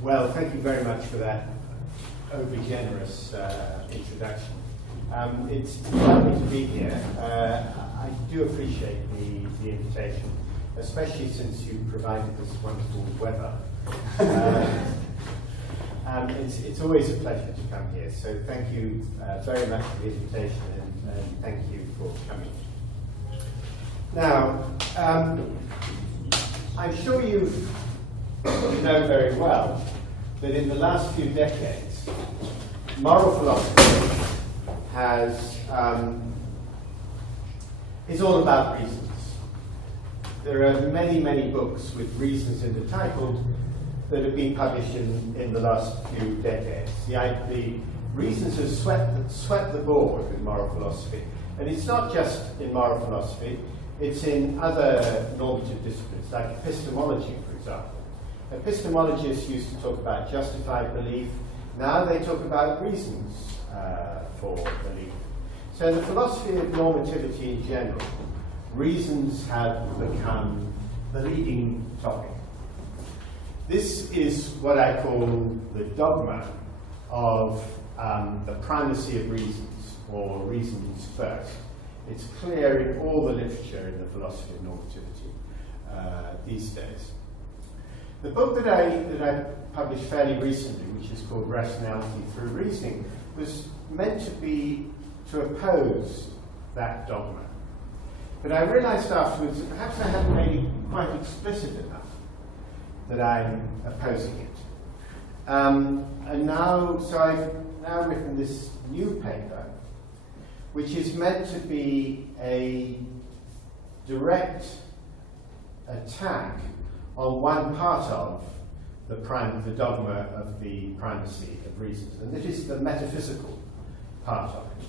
Well, thank you very much for that overly generous introduction. It's lovely to be here. I do appreciate the invitation, especially since you provided this wonderful weather. It's always a pleasure to come here, so thank you very much for the invitation, and thank you for coming. Now, I'm sure you know very well that in the last few decades, moral philosophy is all about reasons. There are many, many books with reasons in the title that have been published in the last few decades. The reasons have swept the board with moral philosophy. And it's not just in moral philosophy, it's in other normative disciplines, like epistemology, for example. Epistemologists used to talk about justified belief. Now they talk about reasons for belief. So in the philosophy of normativity in general, reasons have become the leading topic. This is what I call the dogma of the primacy of reasons, or reasons first. It's clear in all the literature in the philosophy of normativity these days. The book that I published fairly recently, which is called Rationality Through Reasoning, was meant to oppose that dogma. But I realized afterwards that perhaps I hadn't made it quite explicit enough that I'm opposing it. So I've now written this new paper, which is meant to be a direct attack on one part of the dogma of the primacy of reasons, and it is the metaphysical part of it.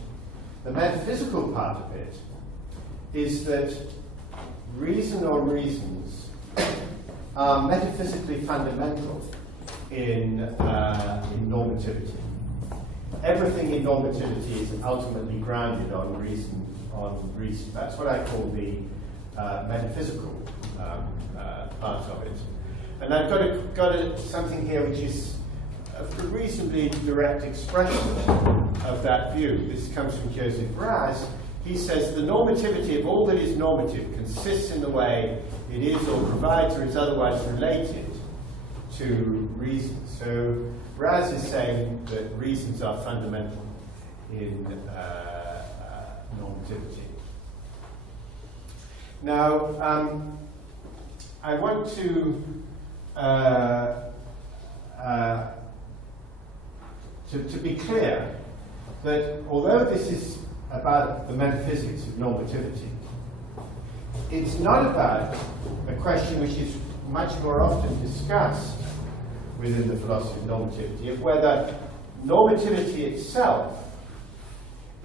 The metaphysical part of it is that reason or reasons are metaphysically fundamental in normativity. Everything in normativity is ultimately grounded on reason. That's what I call the metaphysical part of it. And I've got something here which is a reasonably direct expression of that view. This comes from Joseph Raz. He says the normativity of all that is normative consists in the way it is or provides or is otherwise related to reason. So Raz is saying that reasons are fundamental in normativity. Now, I want to be clear that although this is about the metaphysics of normativity, it's not about a question which is much more often discussed within the philosophy of normativity, of whether normativity itself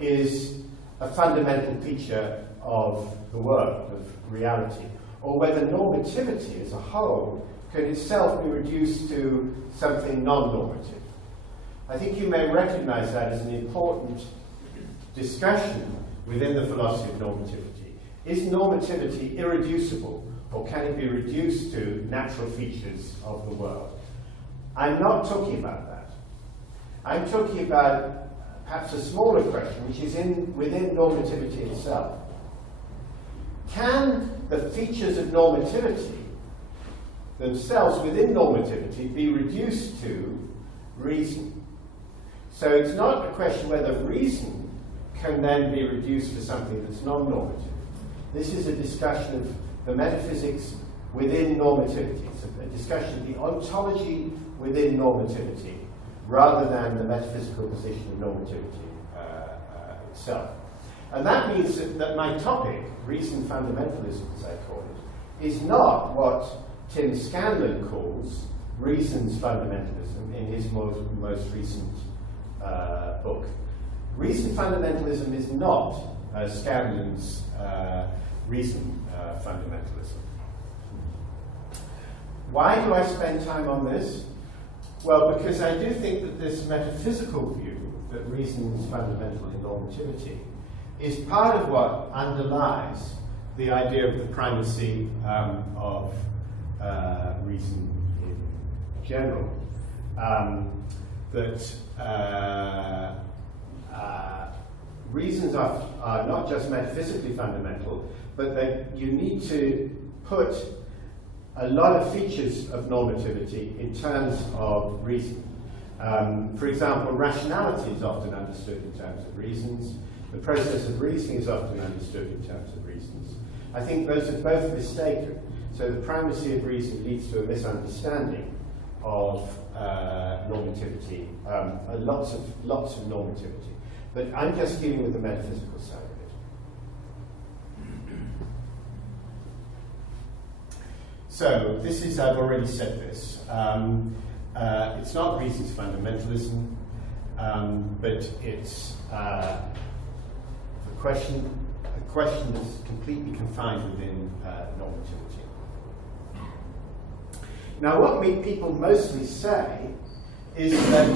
is a fundamental feature of the world, of reality, or whether normativity as a whole could itself be reduced to something non-normative. I think you may recognize that as an important discussion within the philosophy of normativity. Is normativity irreducible, or can it be reduced to natural features of the world? I'm not talking about that. I'm talking about perhaps a smaller question, which is within normativity itself. Can the features of normativity themselves within normativity be reduced to reason? So it's not a question whether reason can then be reduced to something that's non-normative. This is a discussion of the metaphysics within normativity. It's a discussion of the ontology within normativity rather than the metaphysical position of normativity itself. And that means that my topic, reason fundamentalism as I call it, is not what Tim Scanlon calls reason's fundamentalism in his most recent book. Reason fundamentalism is not Scanlon's reason fundamentalism. Why do I spend time on this? Well, because I do think that this metaphysical view that reason is fundamental in normativity is part of what underlies the idea of the primacy of reason in general. that reasons are not just metaphysically fundamental, but that you need to put a lot of features of normativity in terms of reason. For example, rationality is often understood in terms of reasons. The process of reasoning is often understood in terms of reasons. I think those are both mistaken. So the primacy of reason leads to a misunderstanding of normativity, lots of normativity. But I'm just dealing with the metaphysical side of it. So this is, I've already said this. It's not reason's fundamentalism, but it's a question that's completely confined within normativity. Now, what people mostly say is that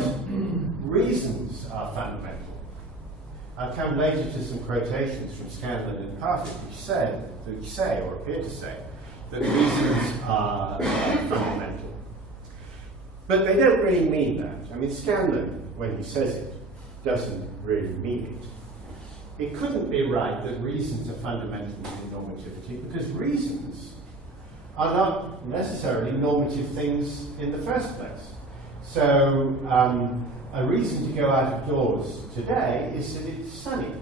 reasons are fundamental. I'll come later to some quotations from Scanlon and Parfit which say, or appear to say, that reasons are fundamental. But they don't really mean that. I mean, Scanlon, when he says it, doesn't really mean it. It couldn't be right that reasons are fundamental in normativity, because reasons are not necessarily normative things in the first place. So a reason to go out of doors today is that it's sunny.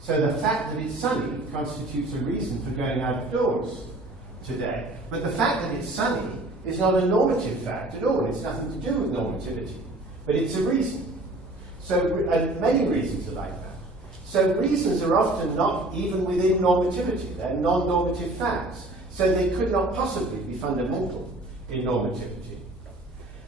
So the fact that it's sunny constitutes a reason for going out of doors today. But the fact that it's sunny is not a normative fact at all. It's nothing to do with normativity. But it's a reason. So many reasons are like that. So reasons are often not even within normativity. They're non-normative facts. So they could not possibly be fundamental in normativity.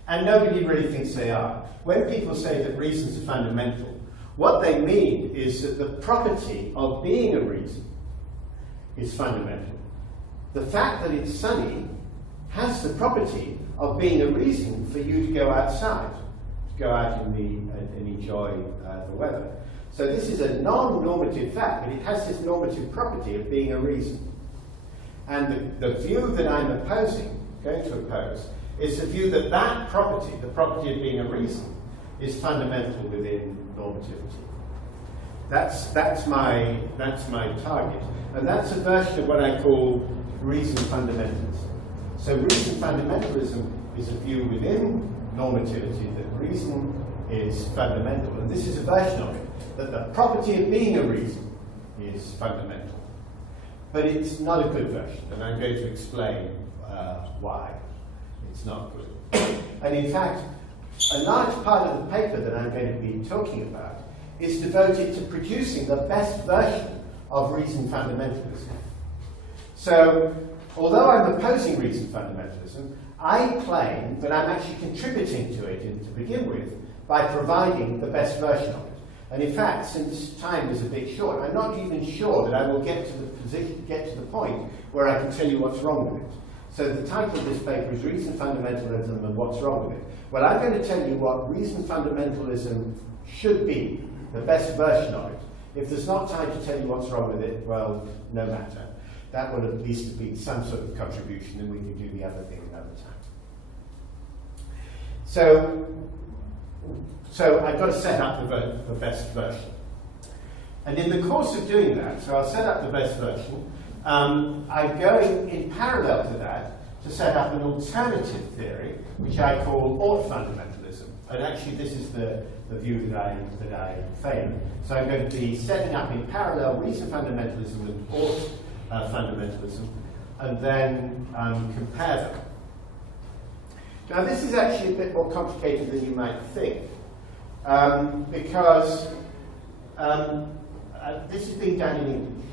And nobody really thinks they are. When people say that reasons are fundamental, what they mean is that the property of being a reason is fundamental. The fact that it's sunny has the property of being a reason for you to go outside, to go out and enjoy the weather. So this is a non-normative fact, but it has this normative property of being a reason. And the view that I'm going to oppose, is the view that that property, the property of being a reason, is fundamental within normativity. That's my target. And that's a version of what I call reason fundamentalism. So reason fundamentalism is a view within normativity that reason is fundamental. And this is a version of it, that the property of being a reason is fundamental. But it's not a good version, and I'm going to explain why it's not good. And in fact, a large part of the paper that I'm going to be talking about is devoted to producing the best version of reason fundamentalism. So, although I'm opposing reason fundamentalism, I claim that I'm actually contributing to it to begin with by providing the best version of it. And in fact, since time is a bit short, I'm not even sure that I will get to the point where I can tell you what's wrong with it. So the title of this paper is Reason Fundamentalism and What's Wrong with It. Well, I'm going to tell you what reason fundamentalism should be, the best version of it. If there's not time to tell you what's wrong with it, well, no matter. That will at least be some sort of contribution, and we can do the other thing another time. So I've got to set up the best version. And in the course of doing that, so I'll set up the best version, I'm going in parallel to that to set up an alternative theory, which I call ought fundamentalism. And actually this is the view that I favor. So I'm going to be setting up in parallel reason fundamentalism and ought fundamentalism, and then compare them. Now this is actually a bit more complicated than you might think, because this is being done in English.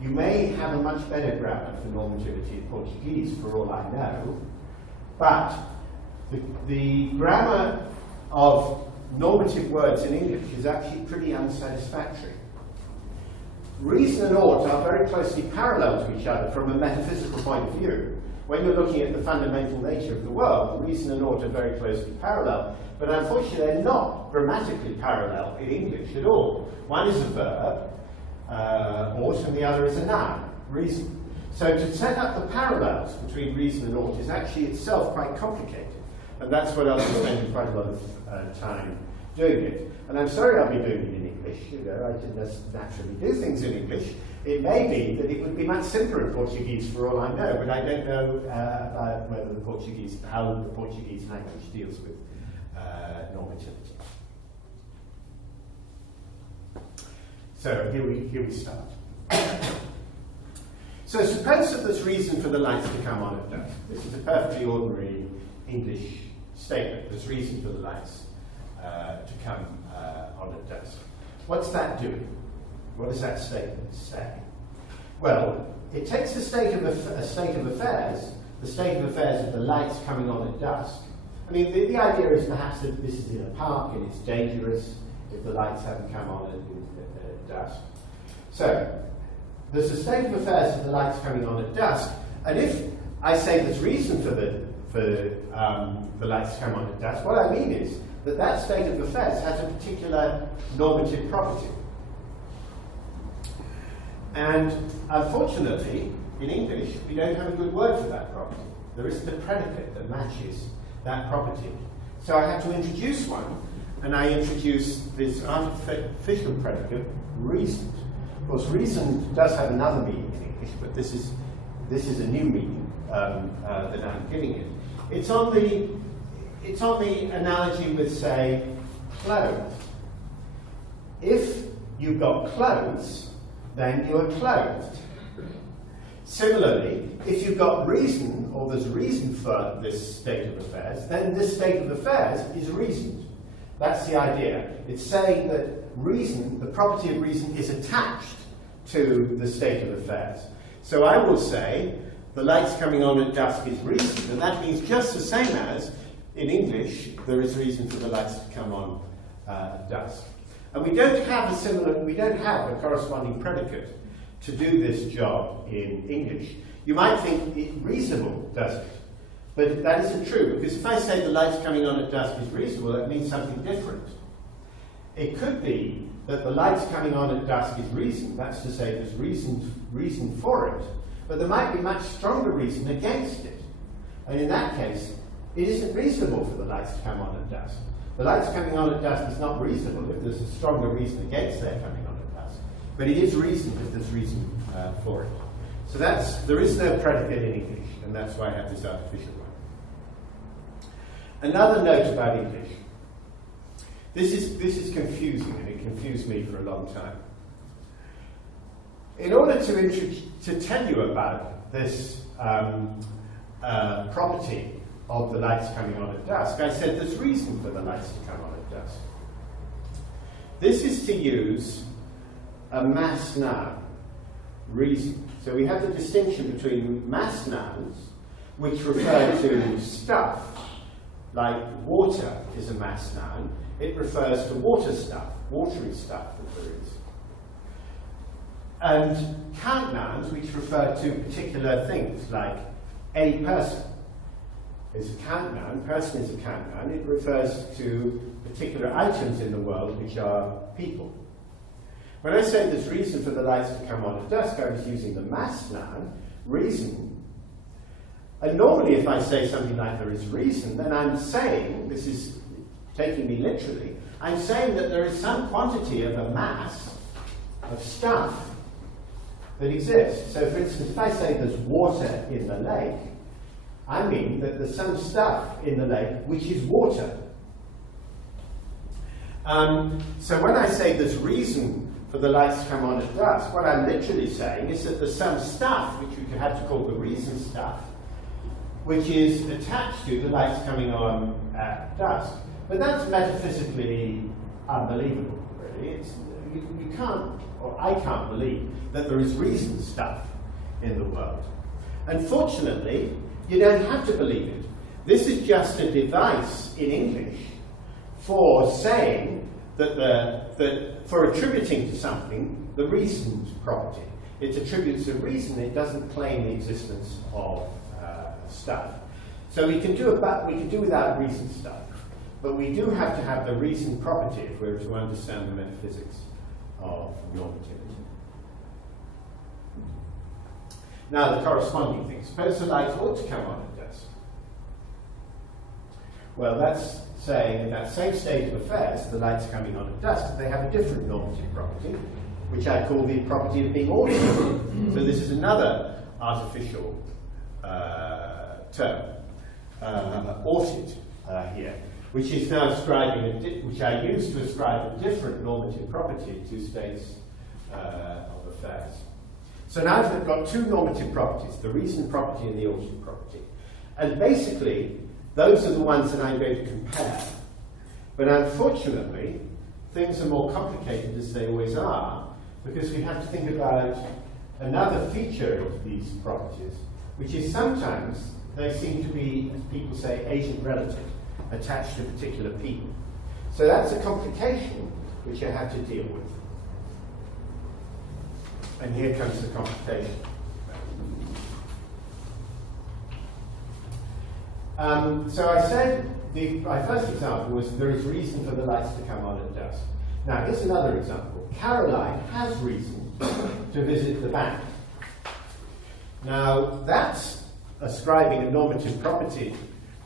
You may have a much better grammar for normativity in Portuguese, for all I know, but the grammar of normative words in English is actually pretty unsatisfactory. Reason and ought are very closely parallel to each other from a metaphysical point of view. When you're looking at the fundamental nature of the world, reason and ought are very closely parallel, but unfortunately they're not grammatically parallel in English at all. One is a verb, ought, and the other is a noun, reason. So to set up the parallels between reason and ought is actually itself quite complicated. And that's what I'll be spending quite a lot of time doing it. And I'm sorry I'll be doing it in English. You know, I didn't naturally do things in English. It may be that it would be much simpler in Portuguese for all I know, but I don't know about whether how the Portuguese language deals with normativity. So here we start. So suppose that there's reason for the lights to come on at dusk. This is a perfectly ordinary English statement. There's reason for the lights to come on at dusk. What's that doing? What does that statement say? Well, it takes a state of affairs, the state of affairs of the lights coming on at dusk. I mean, the idea is perhaps that this is in a park and it's dangerous if the lights haven't come on at dusk. So, there's a state of affairs of the lights coming on at dusk, and if I say there's reason for the lights to come on at dusk, what I mean is that that state of affairs has a particular normative property. And unfortunately, in English, we don't have a good word for that property. There isn't a predicate that matches that property. So I had to introduce one, and I introduced this artificial predicate, reason. Of course, reason does have another meaning in English, but this is a new meaning that I'm giving it. It's on the analogy with, say, clothes. If you've got clothes, then you're clothed. Similarly, if you've got reason, or there's reason for this state of affairs, then this state of affairs is reasoned. That's the idea. It's saying that reason, the property of reason, is attached to the state of affairs. So I will say the lights coming on at dusk is reasoned, and that means just the same as in English there is reason for the lights to come on at dusk. And we don't have a corresponding predicate to do this job in English. You might think it reasonable does it, but that isn't true, because if I say the lights coming on at dusk is reasonable, that means something different. It could be that the lights coming on at dusk is reason, that's to say there's reason for it, but there might be much stronger reason against it. And in that case, it isn't reasonable for the lights to come on at dusk. The lights coming on at dusk is not reasonable if there's a stronger reason against their coming on at dusk, but it is reason if there's reason for it. So there is no predicate in English, and that's why I have this artificial one. Another note about English. This is confusing, and it confused me for a long time. In order to tell you about this property of the lights coming on at dusk, I said there's reason for the lights to come on at dusk. This is to use a mass noun, reason. So we have the distinction between mass nouns, which refer to stuff, like water is a mass noun. It refers to water stuff, watery stuff that there is. And count nouns, which refer to particular things, like a person is a count noun, person is a count noun. It refers to particular items in the world, which are people. When I say there's reason for the lights to come on at dusk, I was using the mass noun, reason. And normally if I say something like there is reason, then I'm saying, this is taking me literally, I'm saying that there is some quantity of a mass of stuff that exists. So for instance, if I say there's water in the lake, I mean that there's some stuff in the lake which is water. So when I say there's reason for the lights to come on at dusk, what I'm literally saying is that there's some stuff, which we could have to call the reason stuff, which is attached to the lights coming on at dusk. But that's metaphysically unbelievable, really. You can't, or I can't believe that there is reason stuff in the world. Unfortunately, you don't have to believe it. This is just a device in English for saying that for attributing to something the reasoned property. It attributes a reason, it doesn't claim the existence of stuff. So we can do without reason stuff, but we do have to have the reason property if we're to understand the metaphysics of normativity. Now the corresponding thing. Suppose the lights ought to come on at dusk. Well, that's saying in that same state of affairs, the light's coming on at dusk, they have a different normative property, which I call the property of being audited. So this is another artificial term, autit here, which is now ascribing, which I use to ascribe a different normative property to states of affairs. So now I've got two normative properties, the reason property and the autit property. And basically, those are the ones that I'm going to compare. But unfortunately, things are more complicated, as they always are, because we have to think about another feature of these properties, which is sometimes they seem to be, as people say, agent-relative, attached to particular people. So that's a complication which I have to deal with. And here comes the complication. So I said, my first example was there is reason for the lights to come on at dusk. Now here's another example. Caroline has reason to visit the bank. Now that's ascribing a normative property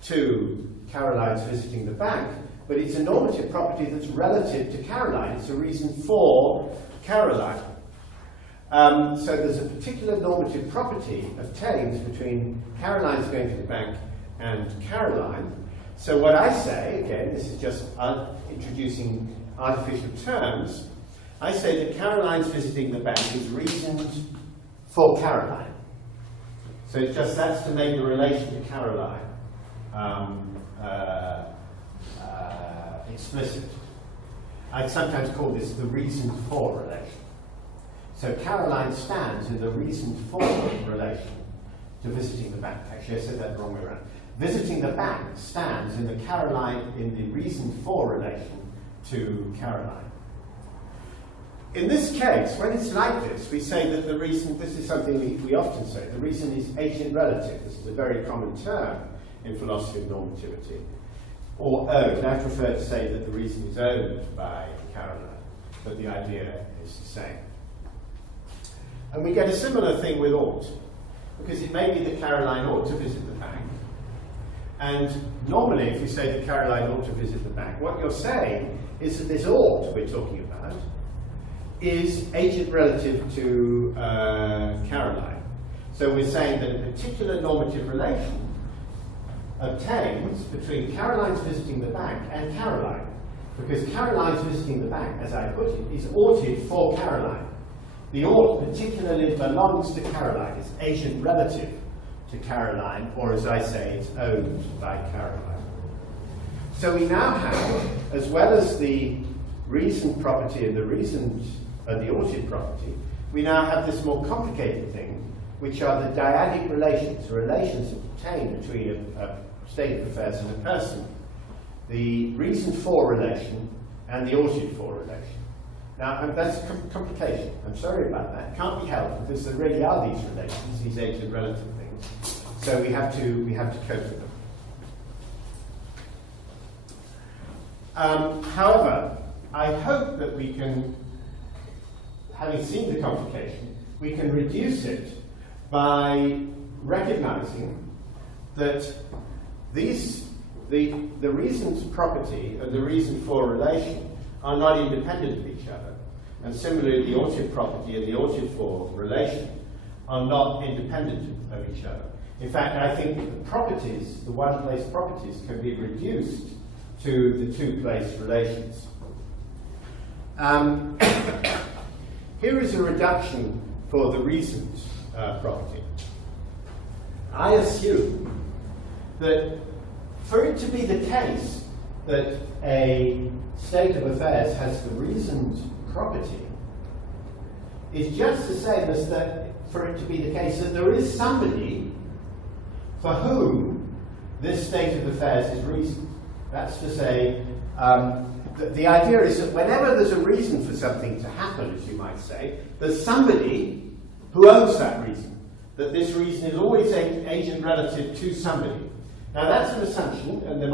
to Caroline's visiting the bank, but it's a normative property that's relative to Caroline. It's a reason for Caroline. So there's a particular normative property obtained between Caroline's going to the bank and Caroline. So what I say, again, this is just introducing artificial terms, I say that Caroline's visiting the bank is reasoned for Caroline. So it's just that's to make the relation to Caroline explicit. I sometimes call this the reasoned for relation. So Caroline stands in the reasoned for relation to visiting the bank. Actually, I said that the wrong way around. Visiting the bank stands in the reasoned for relation to Caroline. In this case, when it's like this, we say that the reason, this is something we often say, the reason is agent relative. This is a very common term in philosophy of normativity. Or owned. I prefer to say that the reason is owned by Caroline, but the idea is the same. And we get a similar thing with ought, because it may be that Caroline ought to visit the bank. And normally, if you say that Caroline ought to visit the bank, what you're saying is that this ought we're talking about is agent relative to Caroline. So we're saying that a particular normative relation obtains between Caroline's visiting the bank and Caroline, because Caroline's visiting the bank, as I put it, is oughted for Caroline. The ought particularly belongs to Caroline, it's agent relative to Caroline, or as I say, it's owned by Caroline. So we now have, as well as the reasoned property and the oughted property, we now have this more complicated thing, which are the dyadic relations, the relations obtained between a state of affairs and a person, the reasoned for relation and the oughted for relation. Now, that's a complication. I'm sorry about that. It can't be helped because there really are these relations, these agent relative things. So we have to cope with them. However, I hope that we can, having seen the complication, we can reduce it by recognizing that the reasoned property and the reason for relation are not independent of each other. And similarly, the oughted property and the oughted for relation are not independent of each other. In fact, I think the properties, the one-place properties, can be reduced to the two-place relations. Here is a reduction for the reasoned property. I assume that for it to be the case that a state of affairs has the reasoned property is just the same as that for it to be the case that there is somebody for whom this state of affairs is reasoned. That's to say, the idea is that whenever there's a reason for something to happen, as you might say, there's somebody who owns that reason. That this reason is always agent relative to somebody. Now that's an assumption, and you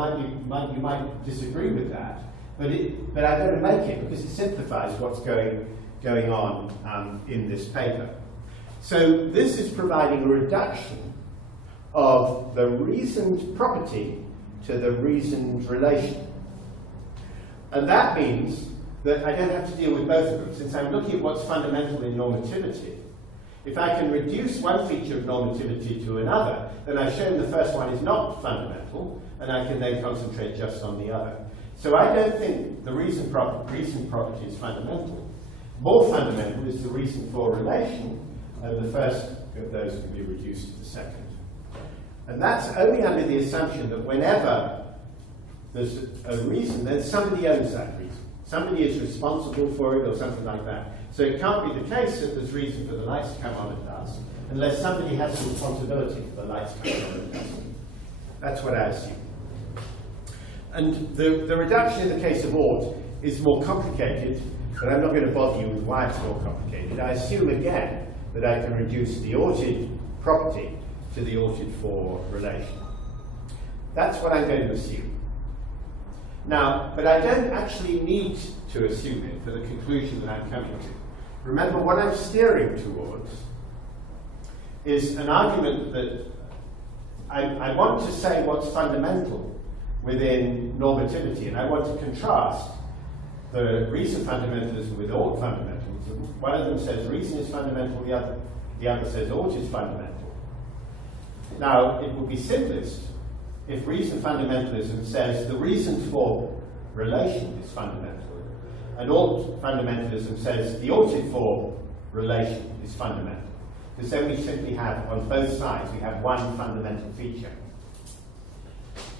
might disagree with that, but I'm going to make it because it simplifies what's going on in this paper. So this is providing a reduction of the reasoned property to the reasoned relation. And that means that I don't have to deal with both of them. Since I'm looking at what's fundamental in normativity, if I can reduce one feature of normativity to another, then I've shown the first one is not fundamental, and I can then concentrate just on the other. So I don't think the reason property is fundamental. More fundamental is the reason for relation, and the first of those can be reduced to the second. And that's only under the assumption that whenever there's a reason, then somebody owns that reason. Somebody is responsible for it or something like that. So it can't be the case that there's reason for the lights to come on at dusk unless somebody has the responsibility for the lights coming on at dusk. That's what I assume. And the reduction in the case of ought is more complicated, but I'm not going to bother you with why it's more complicated. I assume again that I can reduce the oughted property to the oughted for relation. That's what I'm going to assume. Now, but I don't actually need to assume it for the conclusion that I'm coming to. Remember, what I'm steering towards is an argument that I want to say what's fundamental within normativity, and I want to contrast the reason fundamentalism with ought fundamentalism. One of them says reason is fundamental, the other says ought is fundamental. Now, it would be simplest if reason fundamentalism says the reason for relation is fundamental, and ought fundamentalism says the oughted for relation is fundamental. Because then we simply have, on both sides, we have one fundamental feature.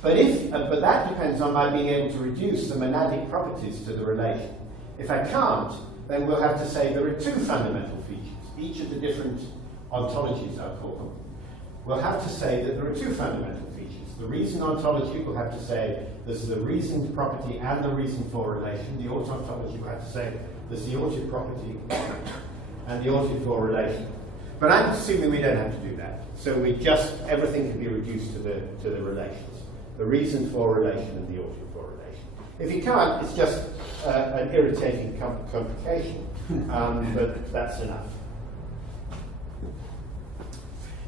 But that depends on my being able to reduce the monadic properties to the relation. If I can't, then we'll have to say there are two fundamental features. Each of the different ontologies, I'll call them. We'll have to say that there are two fundamental features. The reason ontology will have to say there's the reasoned property and the reason for relation. The ought ontology will have to say there's the oughted property and the oughted for relation. But I'm assuming we don't have to do that. So everything can be reduced to the relations. The reason for relation and the oughted for relation. If you can't, it's just an irritating complication, but that's enough.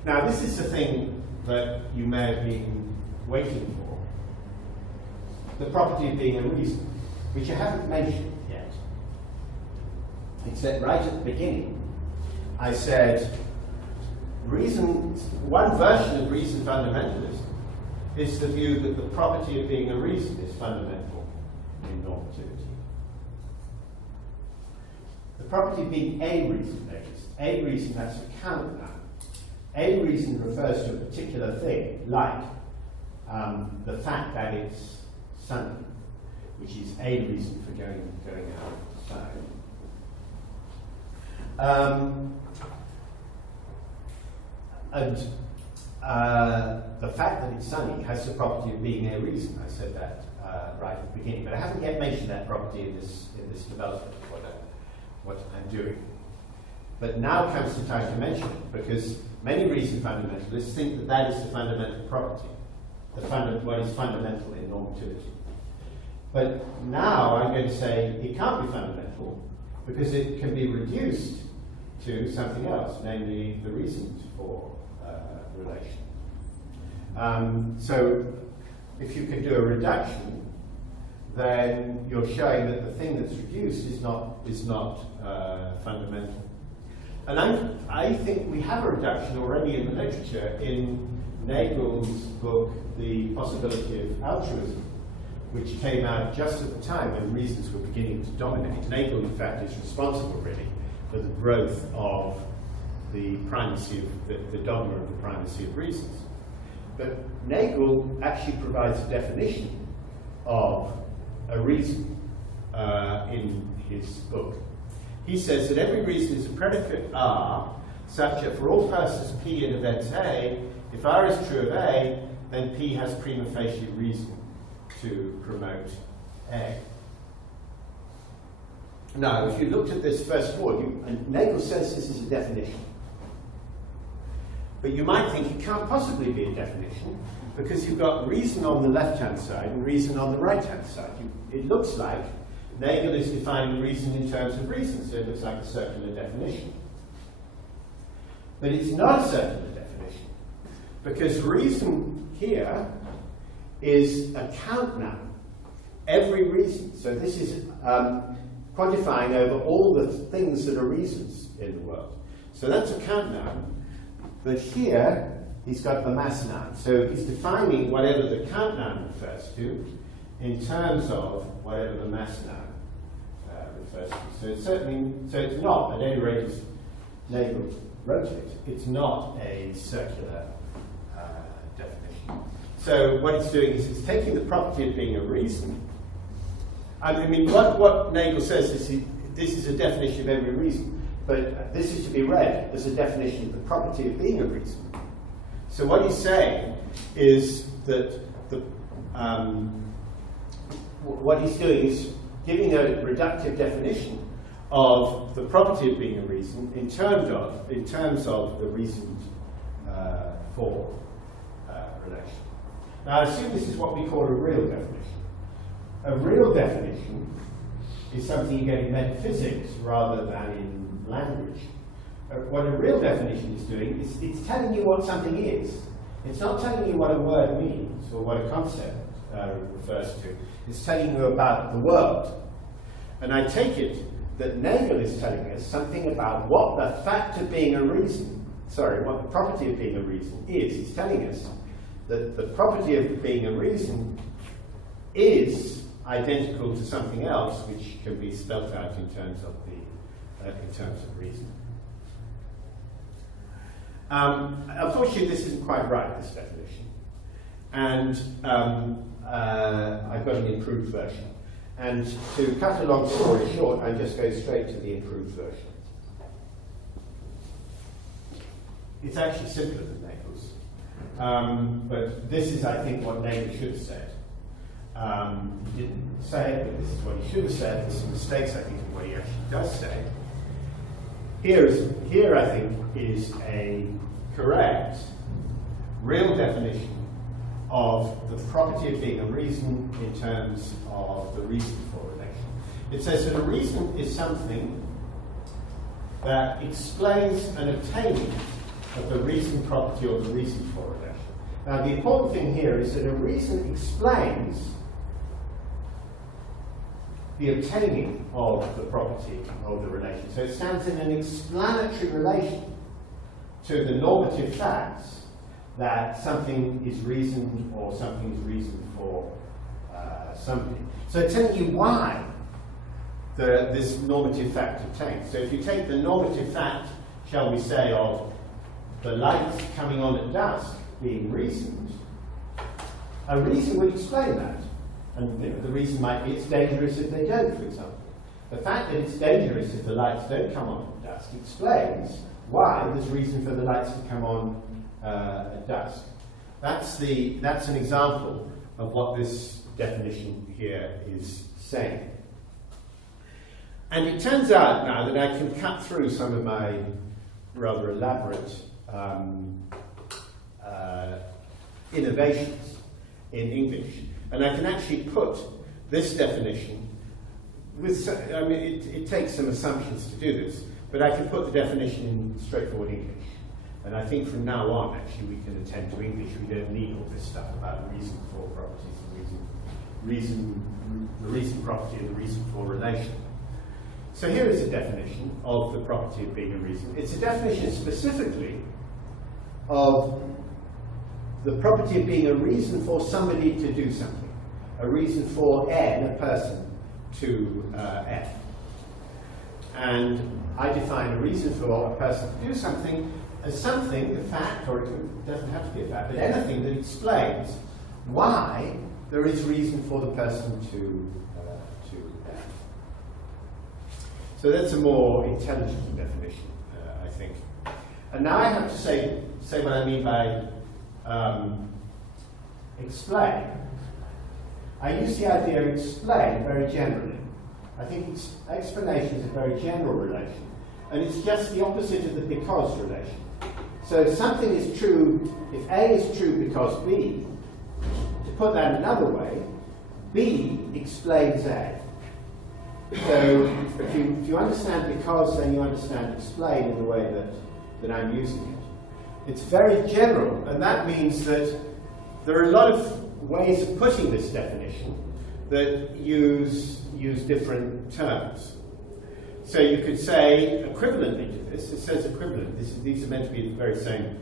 Now, this is the thing that you may have been waiting for. The property of being a reason, which I haven't mentioned yet. Except right at the beginning, I said, one version of reason fundamentalism is the view that the property of being a reason is fundamental in normativity. The property of being a reason, a reason, that's a count now. A reason refers to a particular thing, like the fact that it's sunny, which is a reason for going outside. The fact that it's sunny has the property of being a reason. I said that right at the beginning, but I haven't yet mentioned that property in this development of what I'm doing. But now comes the time to mention it, because many reason fundamentalists think that is the fundamental property, what is fundamental in normativity. But now I'm going to say it can't be fundamental, because it can be reduced to something else, namely the reasons for relation. So if you can do a reduction, then you're showing that the thing that's reduced is not fundamental. And I think we have a reduction already in the literature in Nagel's book, The Possibility of Altruism, which came out just at the time when reasons were beginning to dominate. Nagel, in fact, is responsible, really, for the growth of the primacy of the dogma of the primacy of reasons. But Nagel actually provides a definition of a reason in his book. He says that every reason is a predicate R, such that for all persons P in event A, if R is true of A, then P has prima facie reason to promote A. Now, if you looked at this first of all, and Nagel says this is a definition. But you might think it can't possibly be a definition, because you've got reason on the left-hand side and reason on the right-hand side. It looks like Nagel is defining reason in terms of reason, so it looks like a circular definition. But it's not a circular definition, because reason here is a count noun. Every reason. So this is quantifying over all the things that are reasons in the world. So that's a count noun. But here, he's got the mass noun. So he's defining whatever the count noun refers to in terms of whatever the mass noun refers to. So it's certainly, so it's not, at any rate, as Nagel wrote it, it's not a circular definition. So what it's doing is it's taking the property of being a reason. I mean, what Nagel says is this is a definition of every reason, but this is to be read as a definition of the property of being a reason. So what he's saying is that what he's doing is giving a reductive definition of the property of being a reason in terms of the reasoned for relation. Now I assume this is what we call a real definition. A real definition is something you get in metaphysics rather than in language. What a real definition is doing is it's telling you what something is. It's not telling you what a word means or what a concept refers to. It's telling you about the world. And I take it that Nagel is telling us something about what the fact of being a reason, what the property of being a reason is. He's telling us that the property of being a reason is identical to something else which can be spelt out in terms of reason. Unfortunately, this isn't quite right, this definition. And I've got an improved version. And to cut a long story short, I just go straight to the improved version. It's actually simpler than Nagel's. But this is, I think, what Nagel should have said. He didn't say it, but this is what he should have said. There's some mistakes, I think, in what he actually does say. Here, I think, is a correct, real definition of the property of being a reason in terms of the reason for relation. It says that a reason is something that explains an attainment of the reason property or the reason for relation. Now, the important thing here is that a reason explains the obtaining of the property of the relation. So it stands in an explanatory relation to the normative facts that something is reasoned or something is reasoned for something. So it's telling you why this normative fact obtains. So if you take the normative fact, shall we say, of the lights coming on at dusk being reasoned, a reason would explain that. And the reason might be it's dangerous if they don't, for example. The fact that it's dangerous if the lights don't come on at dusk explains why there's reason for the lights to come on at dusk. That's an example of what this definition here is saying. And it turns out now that I can cut through some of my rather elaborate innovations in English, and I can actually put this definition with, it takes some assumptions to do this, but I can put the definition in straightforward English. And I think from now on, actually, we can attend to English. We don't need all this stuff about reason for properties and the reason property and the reason for relation. So here is a definition of the property of being a reason. It's a definition specifically of the property of being a reason for somebody to do something, a reason for N, a person, to F. And I define a reason for a person to do something as something, a fact, or it doesn't have to be a fact, but anything that explains why there is reason for the person to F. So that's a more intelligent definition, I think. And now I have to say what I mean by explain. I use the idea of explain very generally. I think explanation is a very general relation, and it's just the opposite of the because relation. So if something is true, if A is true because B, to put that another way, B explains A. So if you understand because, then you understand explain in the way that I'm using it. It's very general, and that means that there are a lot of ways of putting this definition that use different terms. So you could say, equivalently to this, it says equivalent. These are meant to be the very same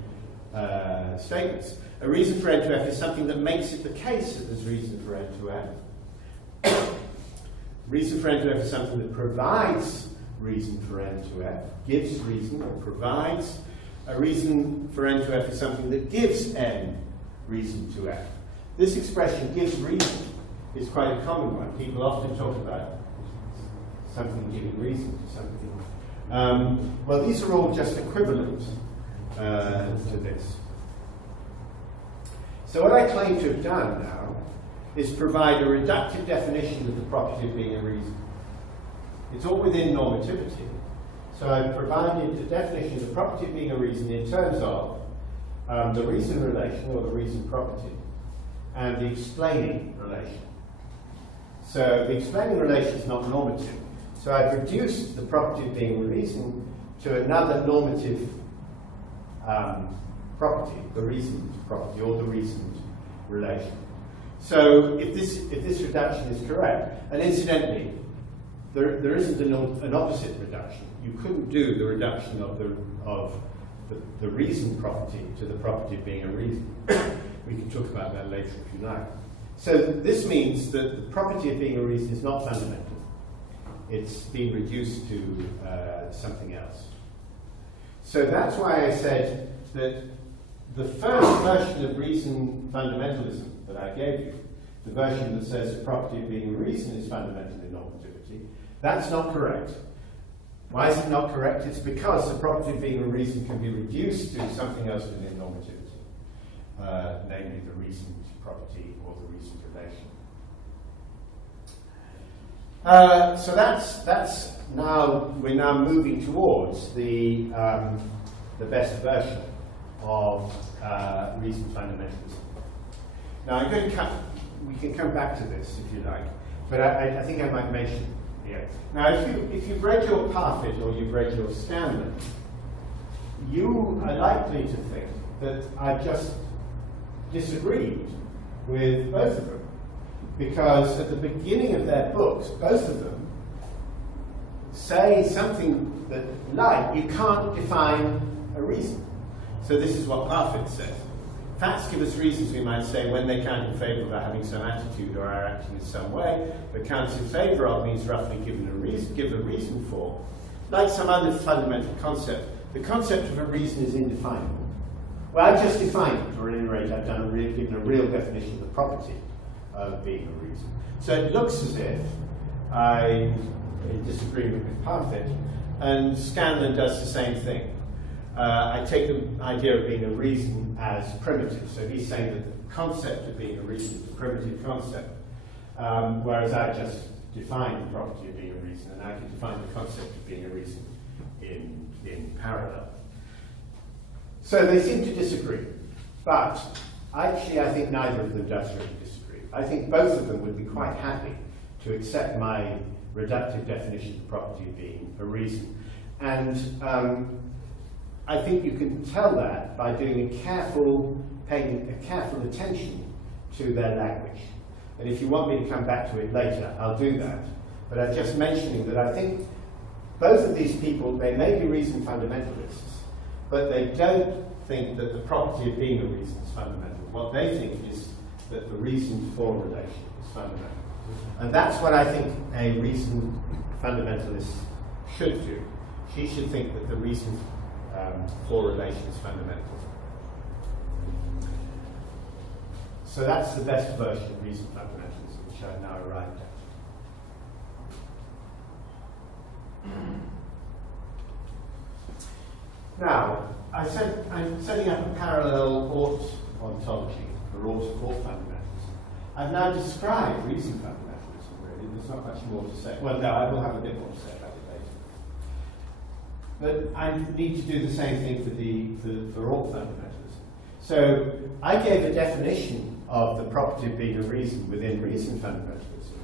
statements. A reason for N to F is something that makes it the case that there's reason for N to F. Reason for N to F is something that provides reason for N to F, gives reason or provides. A reason for N to F is something that gives N reason to F. This expression, gives reason, is quite a common one. People often talk about something giving reason to something. Well, these are all just equivalent to this. So what I claim to have done now is provide a reductive definition of the property of being a reason. It's all within normativity. So I've provided the definition of the property of being a reason in terms of the reason relation or the reason property and the explaining relation. So the explaining relation is not normative. So I've reduced the property of being a reason to another normative property, the reasoned property or the reasoned relation. So if this reduction is correct, and incidentally, there isn't an opposite reduction. You couldn't do the reduction of the reason property to the property of being a reason. We can talk about that later if you like. So this means that the property of being a reason is not fundamental. It's been reduced to something else. So that's why I said that the first version of reason fundamentalism that I gave you, the version that says the property of being a reason is fundamental in normativity, that's not correct. Why is it not correct? It's because the property of being a reason can be reduced to something else within normativity, namely the reasoned property or the reasoned relation. So that's now, we're now moving towards the best version of reason fundamentalism. Now I'm going to we can come back to this if you like, but I think I might mention it here. Now if you've read your Parfit or you've read your Scanlon, you are likely to think that I've just disagreed with both of them, because at the beginning of their books, both of them say something that, like, you can't define a reason. So this is what Parfit says. Facts give us reasons, we might say, when they count in favour of our having some attitude or our acting in some way, but counts in favour of means roughly give a reason for. Like some other fundamental concept, the concept of a reason is indefinable. Well, I've just defined it, or at any rate, I've given a real definition of the property of being a reason. So it looks as if I disagree with Parfit, and Scanlon does the same thing. I take the idea of being a reason as primitive, so he's saying that the concept of being a reason is a primitive concept, whereas I just define the property of being a reason, and I can define the concept of being a reason in parallel. So they seem to disagree, but actually I think neither of them does really disagree. I think both of them would be quite happy to accept my reductive definition of the property of being a reason. And I think you can tell that by doing paying a careful attention to their language. And if you want me to come back to it later, I'll do that. But I'm just mentioning that I think both of these people, they may be reason fundamentalists, but they don't think that the property of being a reason is fundamental. What they think is that the reason for relation is fundamental. And that's what I think a reason fundamentalist should do. She should think that the reason for relation is fundamental. So that's the best version of reason fundamentalism, which I've now arrived at. Now, I said I'm setting up a parallel ought ontology for ought fundamentalism. I've now described reason fundamentalism, really. There's not much more to say. Well, no, I will have a bit more to say about it later. But I need to do the same thing for ought fundamentalism. So I gave a definition of the property of being a reason within reason fundamentalism.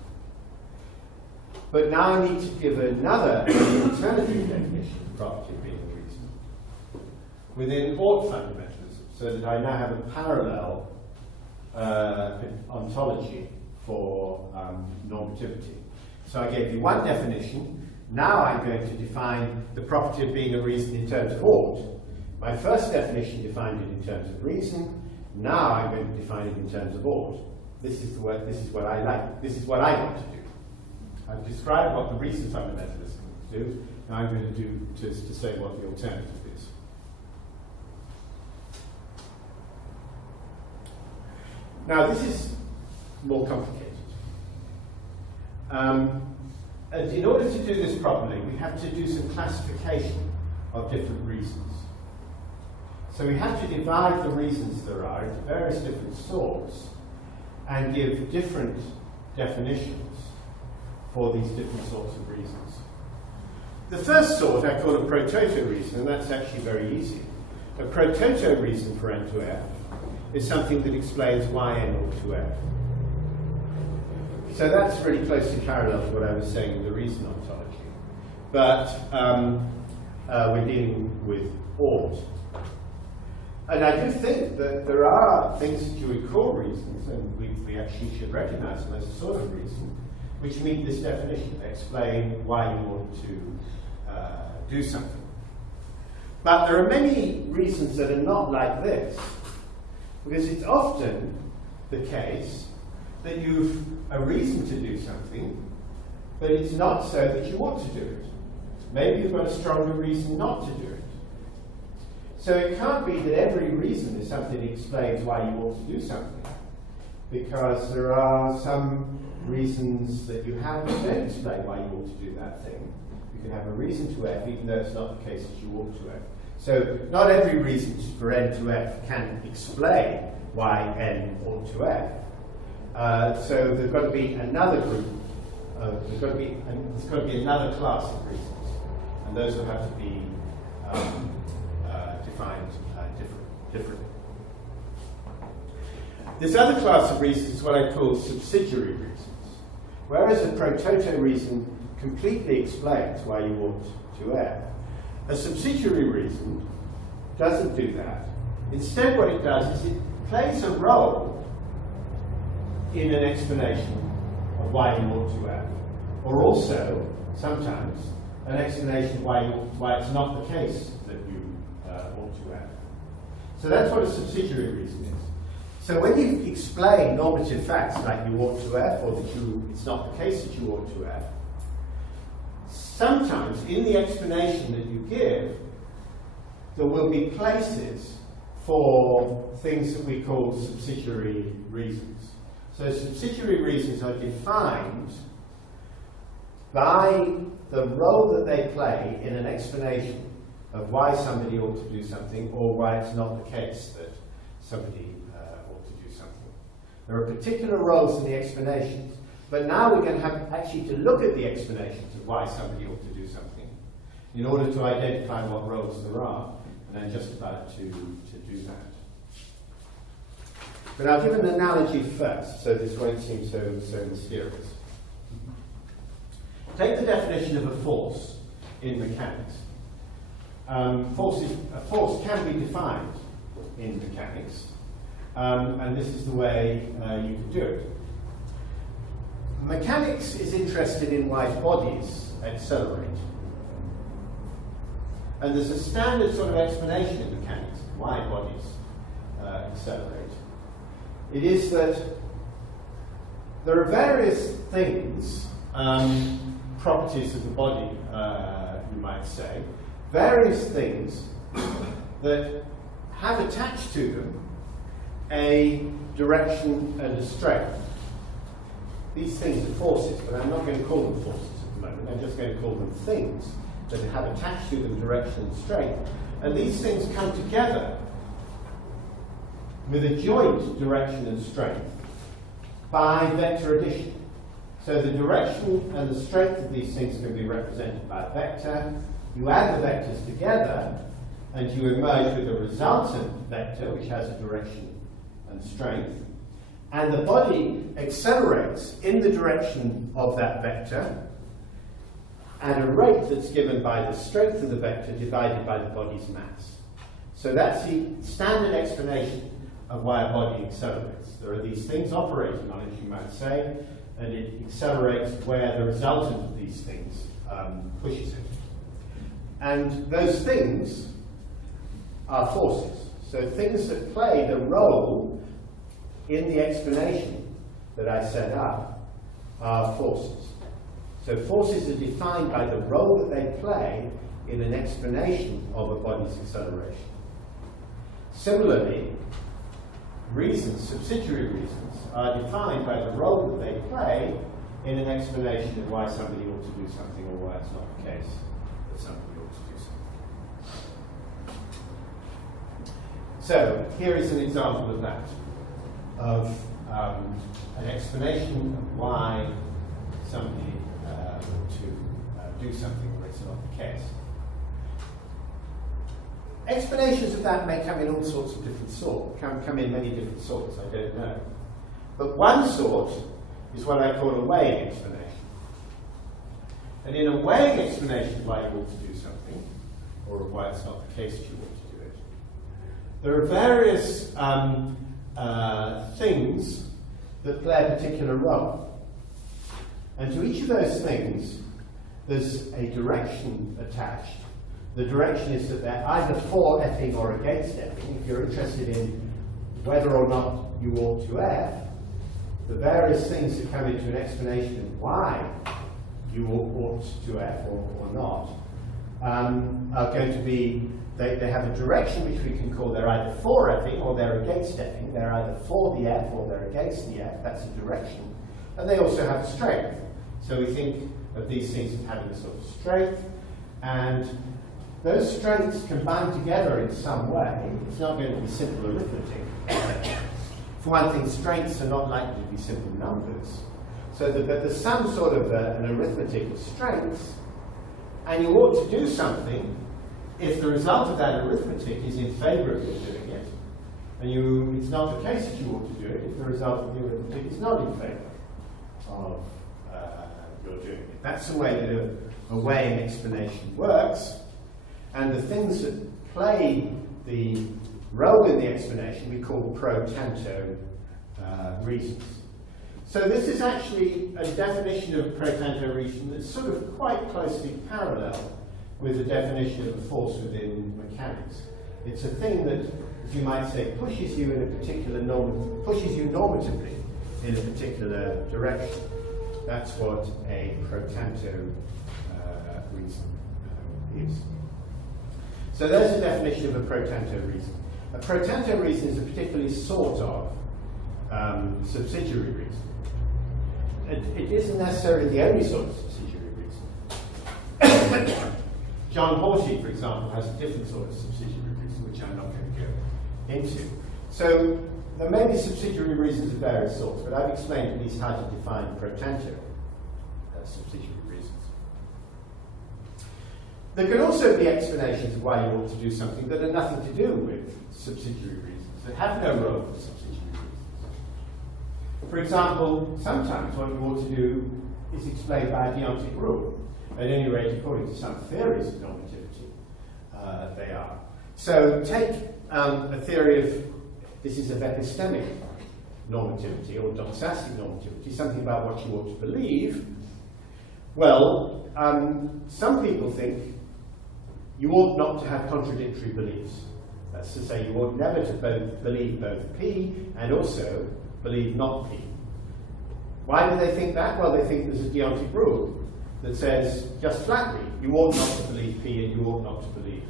But now I need to give another alternative definition of the property of being a reason within ought fundamentalism, so that I now have a parallel ontology for normativity. So I gave you one definition. Now I'm going to define the property of being a reason in terms of ought. My first definition defined it in terms of reason. Now I'm going to define it in terms of ought. This is what I like. This is what I want to do. I've described what the reason fundamentalists do. Now I'm going to do to say what the alternative is. Now this is more complicated. And in order to do this properly, we have to do some classification of different reasons. So we have to divide the reasons there are into various different sorts and give different definitions for these different sorts of reasons. The first sort I call a Proto Reason, and that's actually very easy. A Proto Reason for n to f is something that explains why n ought to f. So that's really closely parallel to what I was saying in the reason ontology. But we're dealing with ought. And I do think that there are things that you would call reasons, and we actually should recognize them as a sort of reason, which meet this definition. They explain why you ought to do something. But there are many reasons that are not like this, because it's often the case that you've a reason to do something, but it's not so that you ought to do it. Maybe you've got a stronger reason not to do it. So it can't be that every reason is something that explains why you ought to do something, because there are some reasons that you have that don't explain why you ought to do that thing. You can have a reason to f, even though it's not the case that you ought to f. So not every reason for n to f can explain why n ought to f. So there's got to be another group. There's got to be another class of reasons, and those will have to be defined differently. This other class of reasons is what I call subsidiary reasons. Whereas a Proto Reason completely explains why you ought to f, a subsidiary reason doesn't do that. Instead, what it does is it plays a role in an explanation of why you ought to f, or also, sometimes, an explanation of why it's not the case that you ought to f. So that's what a subsidiary reason is. So when you explain normative facts like you ought to f, or that it's not the case that you ought to f, sometimes in the explanation that you give, there will be places for things that we call subsidiary reasons. So subsidiary reasons are defined by the role that they play in an explanation of why somebody ought to do something, or why it's not the case that somebody ought to do something. There are particular roles in the explanations, but now we're going to have actually to look at the explanations of why somebody ought to do something in order to identify what roles there are, and then just about to do that. But I'll give an analogy first, so this won't seem so mysterious. Take the definition of a force in mechanics. A force can be defined in mechanics, and this is the way you can do it. Mechanics is interested in why bodies accelerate. And there's a standard sort of explanation in mechanics of why bodies accelerate. It is that there are various things, properties of the body, you might say, various things that have attached to them a direction and a strength. These things are forces, but I'm not going to call them forces at the moment. I'm just going to call them things that have attached to them direction and strength. And these things come together with a joint direction and strength by vector addition. So the direction and the strength of these things can be represented by a vector. You add the vectors together, and you emerge with a resultant vector, which has a direction and strength. And the body accelerates in the direction of that vector at a rate that's given by the strength of the vector divided by the body's mass. So that's the standard explanation of why a body accelerates. There are these things operating on it, you might say, and it accelerates where the resultant of these things pushes it. And those things are forces. So things that play the role in the explanation that I set up are forces. So forces are defined by the role that they play in an explanation of a body's acceleration. Similarly, reasons, subsidiary reasons, are defined by the role that they play in an explanation of why somebody ought to do something or why it's not the case that somebody ought to do something. So, here is an example of that, of an explanation of why somebody ought to do something where it's not the case. Explanations of that may come in all sorts of different sorts, come in many different sorts, I don't know. But one sort is what I call a weighing explanation. And in a weighing explanation of why you ought to do something, or of why it's not the case that you ought to do it, there are various things that play a particular role. And to each of those things, there's a direction attached. The direction is that they're either for effing or against effing. If you're interested in whether or not you ought to eff, the various things that come into an explanation of why you ought to eff or not are going to be, they have a direction which we can call they're either for effing or they're against effing. They're either for the eff or they're against the eff. That's a direction. And they also have a strength. So we think of these things as having a sort of strength, and those strengths combined together in some way. It's not going to be simple arithmetic. For one thing, strengths are not likely to be simple numbers. So that there's some sort of an arithmetic of strengths, and you ought to do something if the result of that arithmetic is in favour of your doing it. And it's not the case that you ought to do it if the result of the arithmetic is not in favour of your doing it. That's the way that a weighing explanation works. And the things that play the role in the explanation we call pro tanto reasons. So this is actually a definition of pro tanto reason that's sort of quite closely parallel with the definition of a force within mechanics. It's a thing that, as you might say, pushes you in a particular pushes you normatively in a particular direction. That's what a pro tanto reason is. So there's a definition of a pro tanto reason. A pro tanto reason is a particularly sort of subsidiary reason. It isn't necessarily the only sort of subsidiary reason. John Horty, for example, has a different sort of subsidiary reason, which I'm not going to go into. So there may be subsidiary reasons of various sorts, but I've explained at least how to define pro tanto subsidiary reasons. There can also be explanations of why you ought to do something that have nothing to do with subsidiary reasons, that have no role for subsidiary reasons. For example, sometimes what you ought to do is explained by a deontic rule. At any rate, according to some theories of normativity, they are. So take a theory of, this is of epistemic normativity or doxastic normativity, something about what you ought to believe. Well, some people think you ought not to have contradictory beliefs. That's to say, you ought never to believe both P and also believe not P. Why do they think that? Well, they think there's a deontic rule that says, just flatly, you ought not to believe P and you ought not to believe.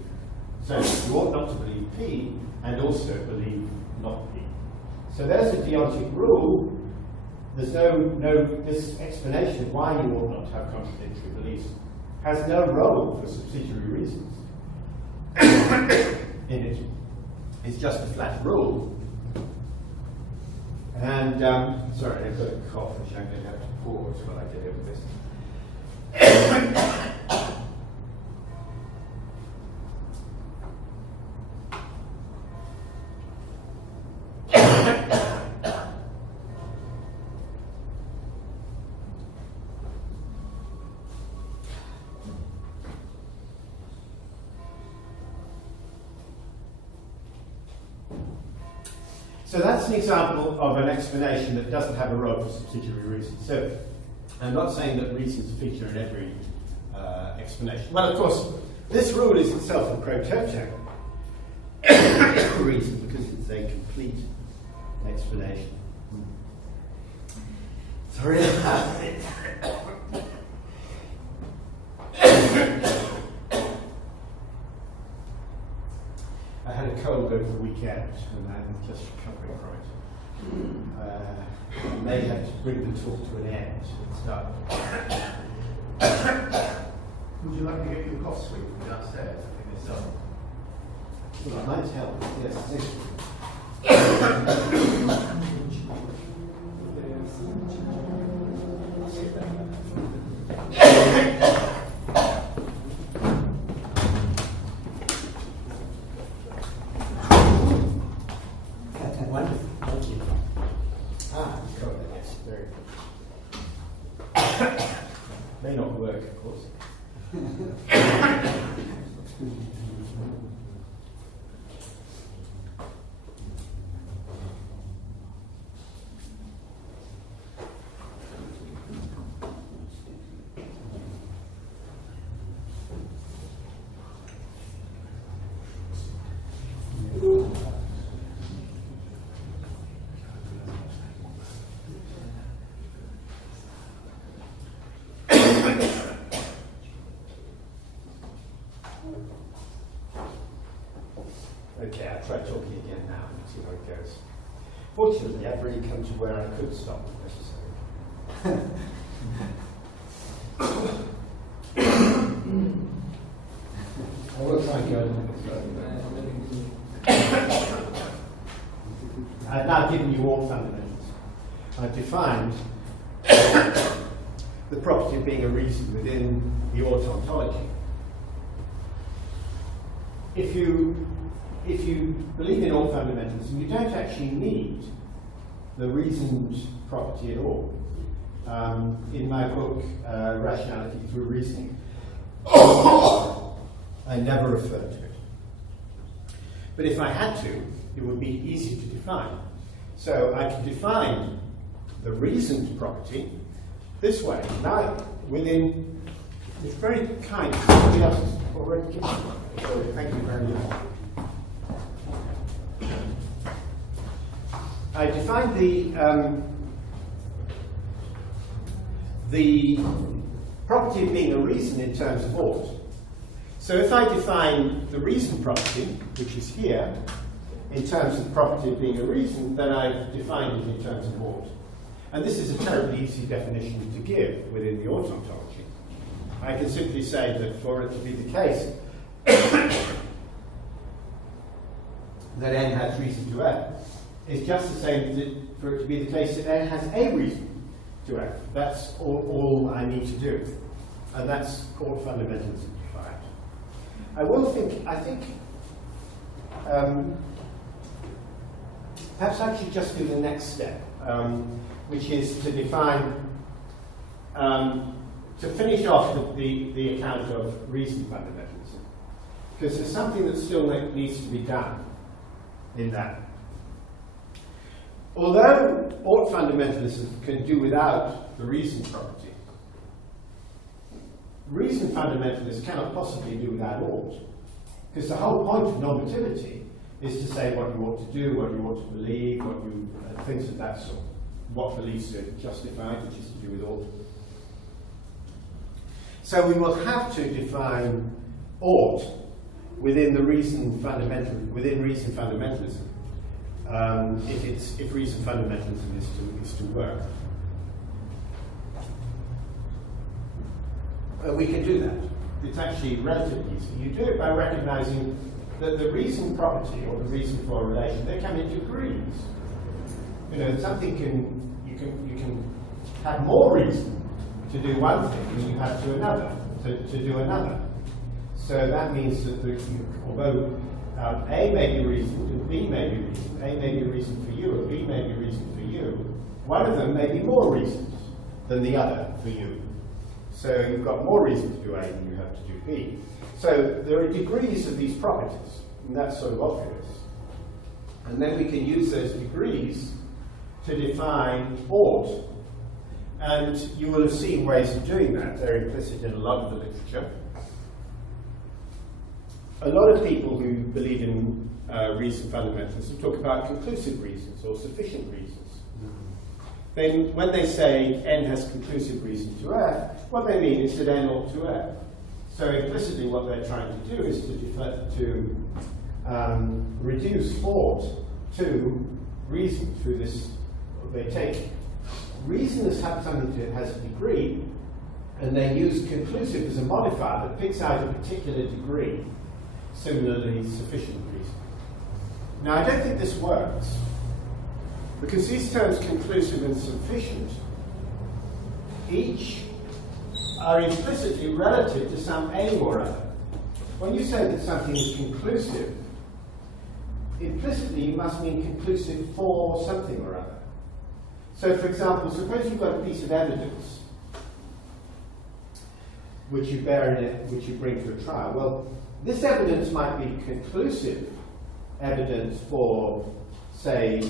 So you ought not to believe P and also believe not P. So there's a deontic rule. There's this explanation of why you ought not to have contradictory beliefs has no role for subsidiary reasons in it. It's just a flat rule. And, sorry, I've got a cough, which I'm going to have to pause while I get over this. So that's an example of an explanation that doesn't have a role for subsidiary reasons. So I'm not saying that reasons feature in every explanation. Well, of course, this rule is itself a proto reason because it's a complete explanation. Sorry about it. I had a cold over the weekend and I'm just recovering from it. I may have to bring the talk to an end and start. Would you like to get your cough sweep from downstairs? I think it's done. Well, it might help, yes. Wonderful, thank you. It's covered, yes, very good. May not work, of course. Okay, I'll try talking again now and see how it goes. Fortunately, I've really come to where I could stop if necessary. I will try and go a little bit further. I've now given you all fundamentals. I've defined the property of being a reason within the autontology. If you believe in all fundamentalism, you don't actually need the reasoned property at all. In my book, Rationality Through Reasoning, I never refer to it. But if I had to, it would be easy to define. So I can define the reasoned property this way. Now, within, it's very kind, somebody else has already given me one. So thank you very much. I defined the property of being a reason in terms of ought. So if I define the reason property, which is here, in terms of the property of being a reason, then I've defined it in terms of ought. And this is a terribly easy definition to give within the autontology. I can simply say that for it to be the case that n has reason to f, is just the same as for it to be the case that n has a reason to f. That's all I need to do. And that's called fundamentalism defined. I think perhaps I should just do the next step, which is to define, to finish off the account of reason fundamentalism. Because there's something that still needs to be done in that. Although ought fundamentalism can do without the reason property, reason fundamentalists cannot possibly do without ought. Because the whole point of normativity is to say what you ought to do, what you ought to believe, things of that sort. What beliefs are justified, which is to do with ought. So we will have to define ought within reason fundamentalism, if reason fundamentalism is to work. We can do that. It's actually relatively easy. You do it by recognizing that the reason property or the reason for a relation, they come in degrees. You know, something you can have more reason to do one thing than you have to do another. So that means that although A may be reasoned and B may be reasoned, A may be reasoned for you and B may be reasoned for you, one of them may be more reasoned than the other for you. So you've got more reason to do A than you have to do B. So there are degrees of these properties, and that's sort of obvious. And then we can use those degrees to define ought. And you will have seen ways of doing that. They're implicit in a lot of the literature. A lot of people who believe in reason fundamentalism talk about conclusive reasons or sufficient reasons. Then when they say n has conclusive reason to f, what they mean is that n ought to f. So implicitly what they're trying to do is to reduce ought to reason through this. They take reason as something that has a degree, and they use conclusive as a modifier that picks out a particular degree. Similarly, sufficient reason. Now, I don't think this works, because these terms conclusive and sufficient each are implicitly relative to some aim or other. When you say that something is conclusive, implicitly you must mean conclusive for something or other. So, for example, suppose you've got a piece of evidence which you which you bring to a trial. Well, this evidence might be conclusive evidence for, say,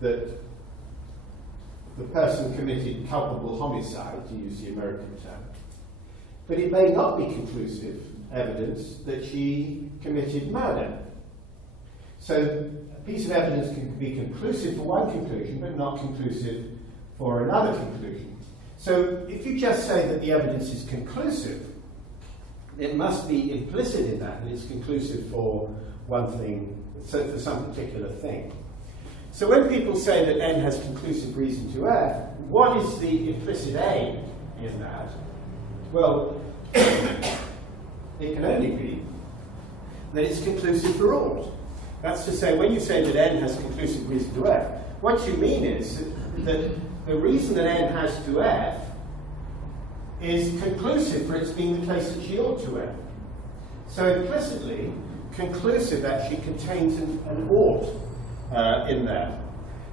that the person committed culpable homicide, to use the American term. But it may not be conclusive evidence that she committed murder. So a piece of evidence can be conclusive for one conclusion, but not conclusive for another conclusion. So if you just say that the evidence is conclusive, it must be implicit in that it's conclusive for one thing, so for some particular thing. So when people say that n has conclusive reason to f, what is the implicit aim in that? Well, it can only be that it's conclusive for ought. That's to say, when you say that n has conclusive reason to f, what you mean is that the reason that n has to f is conclusive for its being the case that she ought to f. So implicitly, conclusive actually contains an ought in there.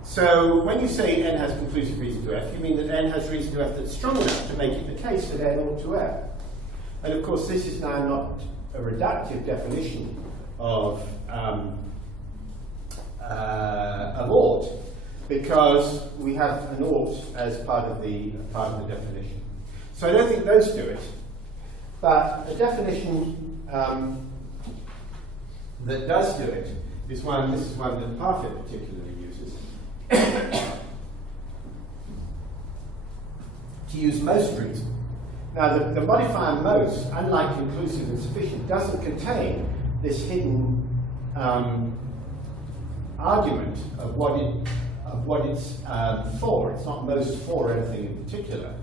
So when you say n has conclusive reason to f, you mean that n has reason to f that's strong enough to make it the case that n ought to f. And of course, this is now not a reductive definition of ought, because we have an ought as part of the definition. So I don't think those do it, but a definition that does do it is one. This is one that Parfit particularly uses. To use most reason. Now, the modifier most, unlike conclusive and sufficient, doesn't contain this hidden argument of what it's for. It's not most for anything in particular.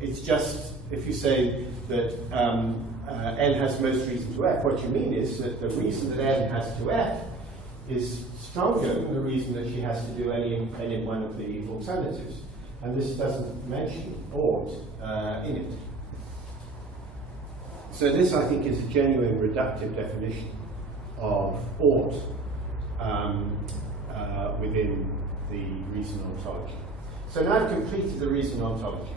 It's just, if you say that n has most reason to f, what you mean is that the reason that n has to f is stronger than the reason that she has to do any one of the alternatives. And this doesn't mention ought in it. So this, I think, is a genuine reductive definition of ought within the reason ontology. So now I've completed the reason ontology,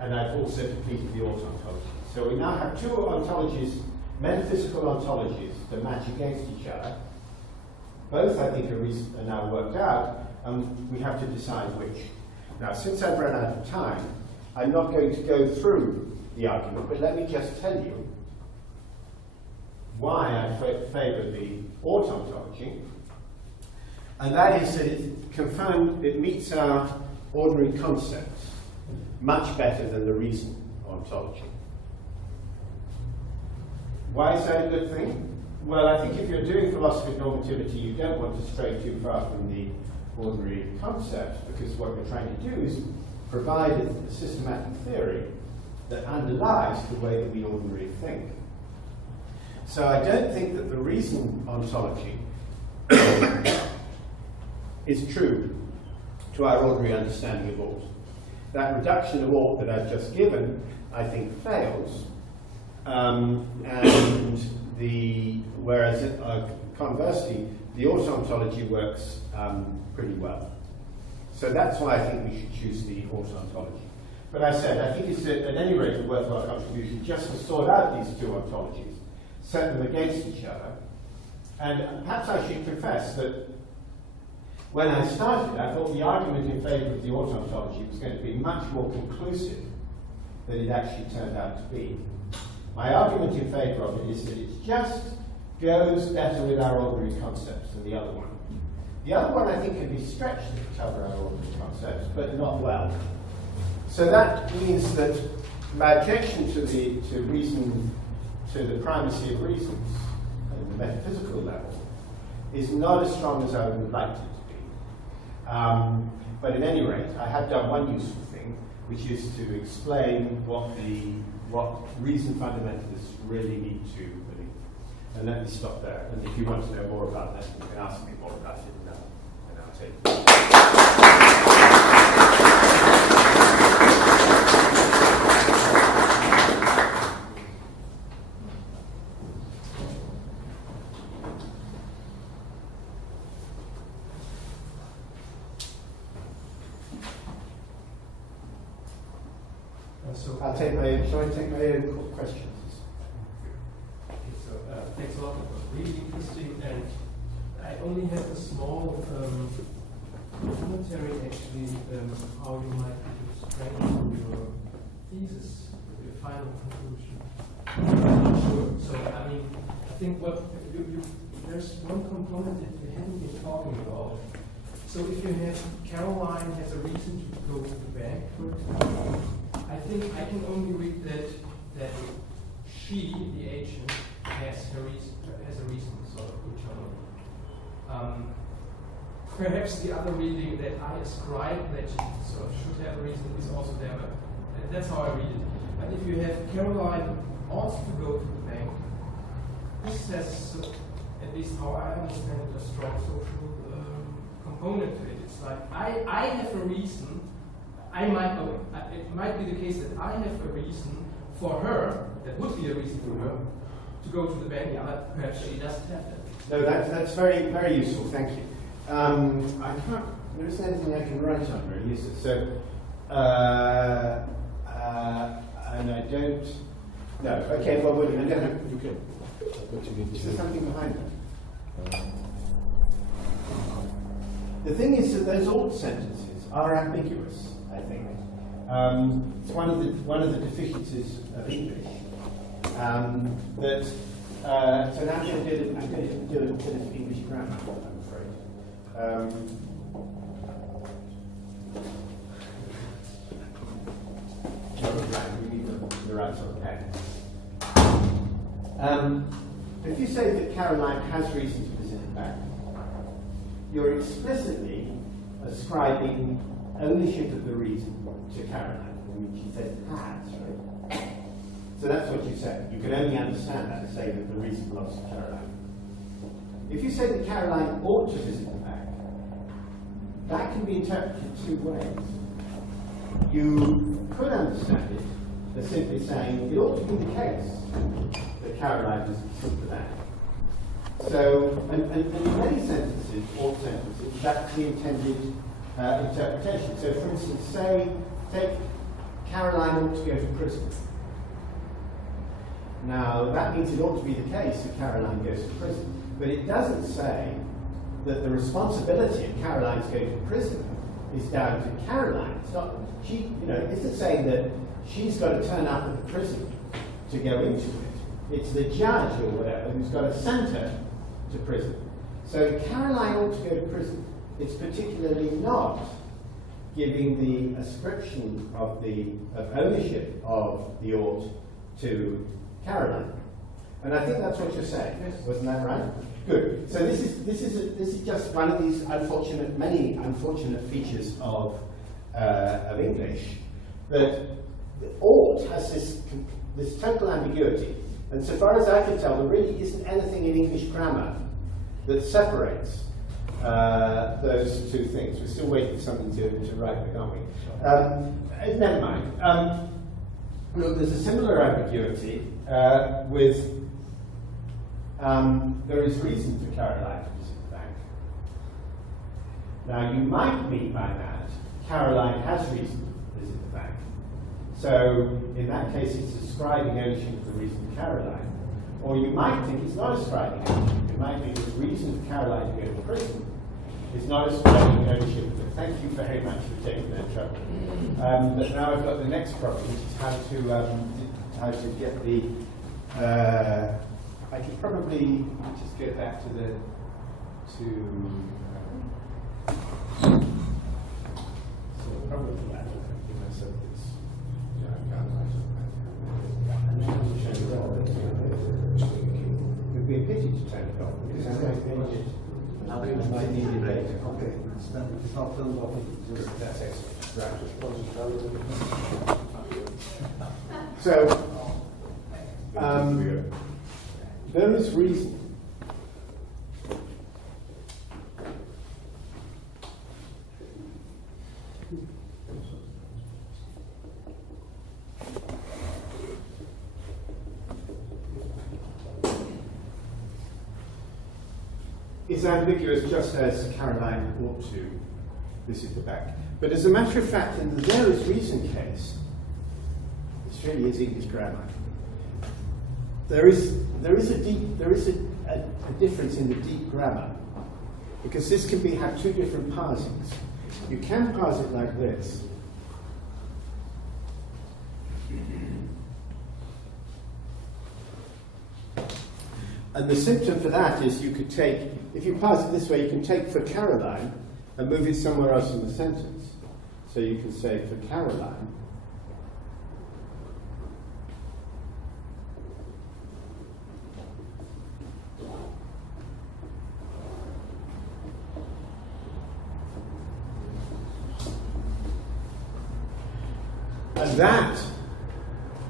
and I've also completed the ought ontology. So we now have two ontologies, metaphysical ontologies, that match against each other. Both, I think, are now worked out, and we have to decide which. Now, since I've run out of time, I'm not going to go through the argument, but let me just tell you why I favour the ought ontology, and that is that it meets our ordinary concepts much better than the reason ontology. Why is that a good thing? Well, I think if you're doing philosophy of normativity, you don't want to stray too far from the ordinary concepts, because what you're trying to do is provide a systematic theory that underlies the way that we ordinarily think. So I don't think that the reason ontology is true to our ordinary understanding of ought. That reduction of ought that I've just given, I think, fails. Whereas conversely, the ought ontology works pretty well. So that's why I think we should choose the ought ontology. But I said, I think it's at any rate a worthwhile contribution just to sort out these two ontologies, set them against each other. And perhaps I should confess that when I started, I thought the argument in favour of the autontology was going to be much more conclusive than it actually turned out to be. My argument in favour of it is that it just goes better with our ordinary concepts than the other one. The other one I think can be stretched to cover our ordinary concepts, but not well. So that means that my objection to the primacy of reasons at the metaphysical level is not as strong as I would have liked it to be. But at any rate, I have done one useful thing, which is to explain what reason fundamentalists really need to believe. And let me stop there. And if you want to know more about that, you can ask me more about it, and I'll take it. Shall I take my own questions? So, thanks a lot. It was really interesting, and I only have a small commentary actually how you might strengthen your thesis, your final conclusion. I'm not sure. So, I mean, I think there's one component that you haven't been talking about. So, if you have Caroline has a reason to go to the bank, for example, I think I can only read that she, the agent, has a reason, sort of, internally. Perhaps the other reading that I ascribe that she sort of should have a reason is also there, but that's how I read it. But if you have Caroline wants to go to the bank, this has, at least how I understand it, a strong social component to it. It's like I have a reason. It might be the case that I have a reason for her, that would be a reason for her, to go to the bank, but perhaps she doesn't have that. No, that's very, very useful, thank you. There isn't anything I can write on really, is it? So, and I don't, no, okay, well, wait a minute. You can. Is there something behind that? The thing is that those alt sentences are ambiguous, I think. It's one of the deficiencies of English. So now I'm going to do a bit of English grammar, I'm afraid. We need the right sort of pen. If you say that Caroline has reason to visit the bank, you're explicitly ascribing ownership of the reason to Caroline, which she says has, right? So that's what you say. You can only understand that to say that the reason belongs to Caroline. If you say that Caroline ought to visit the bank, that can be interpreted two ways. You could understand it as simply saying it ought to be the case that Caroline visits the bank. So, and in many sentences, all sentences, that's the intended interpretation. So, for instance, take Caroline ought to go to prison. Now, that means it ought to be the case that Caroline goes to prison. But it doesn't say that the responsibility of Caroline's going to prison is down to Caroline. It's not, it isn't saying that she's got to turn up at the prison to go into it. It's the judge or whatever who's got to send her to prison. So Caroline ought to go to prison. It's particularly not giving the ascription of ownership of the ought to Caroline. And I think that's what you're saying. Yes. Wasn't that right? Good. So this is just one of these many unfortunate features of English, that ought has this total ambiguity. And so far as I can tell, there really isn't anything in English grammar that separates those two things. We're still waiting for something to write, aren't we? Never mind. Look, there's a similar ambiguity with there is reason for Caroline to visit the bank. Now, you might mean by that Caroline has reason to visit the bank. So, in that case, it's ascribing ownership of the reason to Caroline. Or you might think it's not ascribing ownership. It might be there's reason for Caroline to go to prison, is not ascribing ownership. But thank you very much for taking that trouble. But now I've got the next problem, which is how to get the. I could probably just go back to the so probably that. Give myself this. Yeah, I can't write it. It would be a pity to turn it off because I might need it. I might need it later. Okay, it's not turned off. That's excellent. Right. So, there is reason. Is ambiguous just as Caroline ought to visit the bank. But as a matter of fact, in the there is reason case, this really is English grammar. There is a difference in the deep grammar, because this can have two different parsings. You can parse it like this. And the symptom for that is you could take, if you parse it this way, you can take for Caroline and move it somewhere else in the sentence. So you can say for Caroline, and that,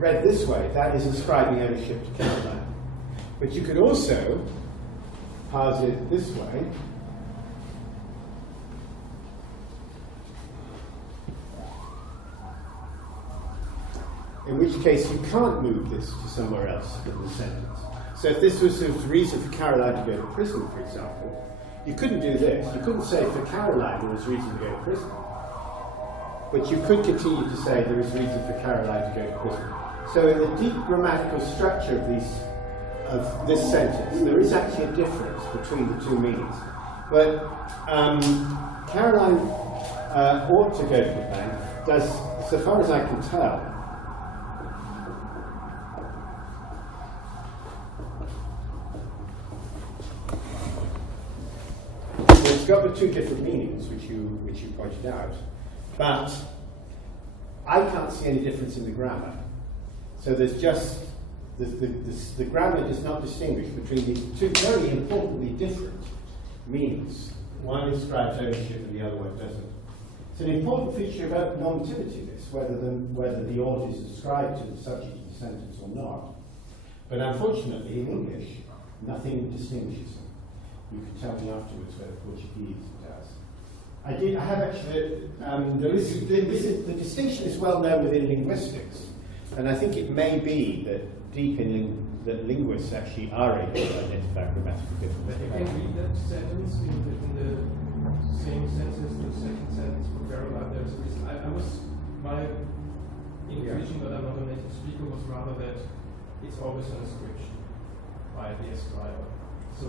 read this way, that is ascribing ownership to Caroline. But you could also parse it this way. In which case you can't move this to somewhere else in the sentence. So if this was a reason for Caroline to go to prison, for example, you couldn't do this. You couldn't say for Caroline there was reason to go to prison. But you could continue to say there is reason for Caroline to go to prison. So in the deep grammatical structure of this sentence, there is actually a difference between the two meanings. But Caroline ought to go to the bank, does, so far as I can tell, it's got the two different meanings, which you pointed out, but I can't see any difference in the grammar. So there's just the grammar does not distinguish between these two very importantly different meanings. One describes ownership and the other one doesn't. It's an important feature about normativity, this, whether the ought is ascribed to the subject of the sentence or not. But unfortunately, in English, nothing distinguishes them. You can tell me afterwards whether Portuguese does. I have actually, the distinction is well known within linguistics, and I think it may be that deep in that linguists actually are able to identify grammatical differences. But you can read that sentence in the same sentence, the second sentence for Caroline, there's a reason. My intuition, but I'm not a native speaker, was rather that it's always an ascription by the ascriber. So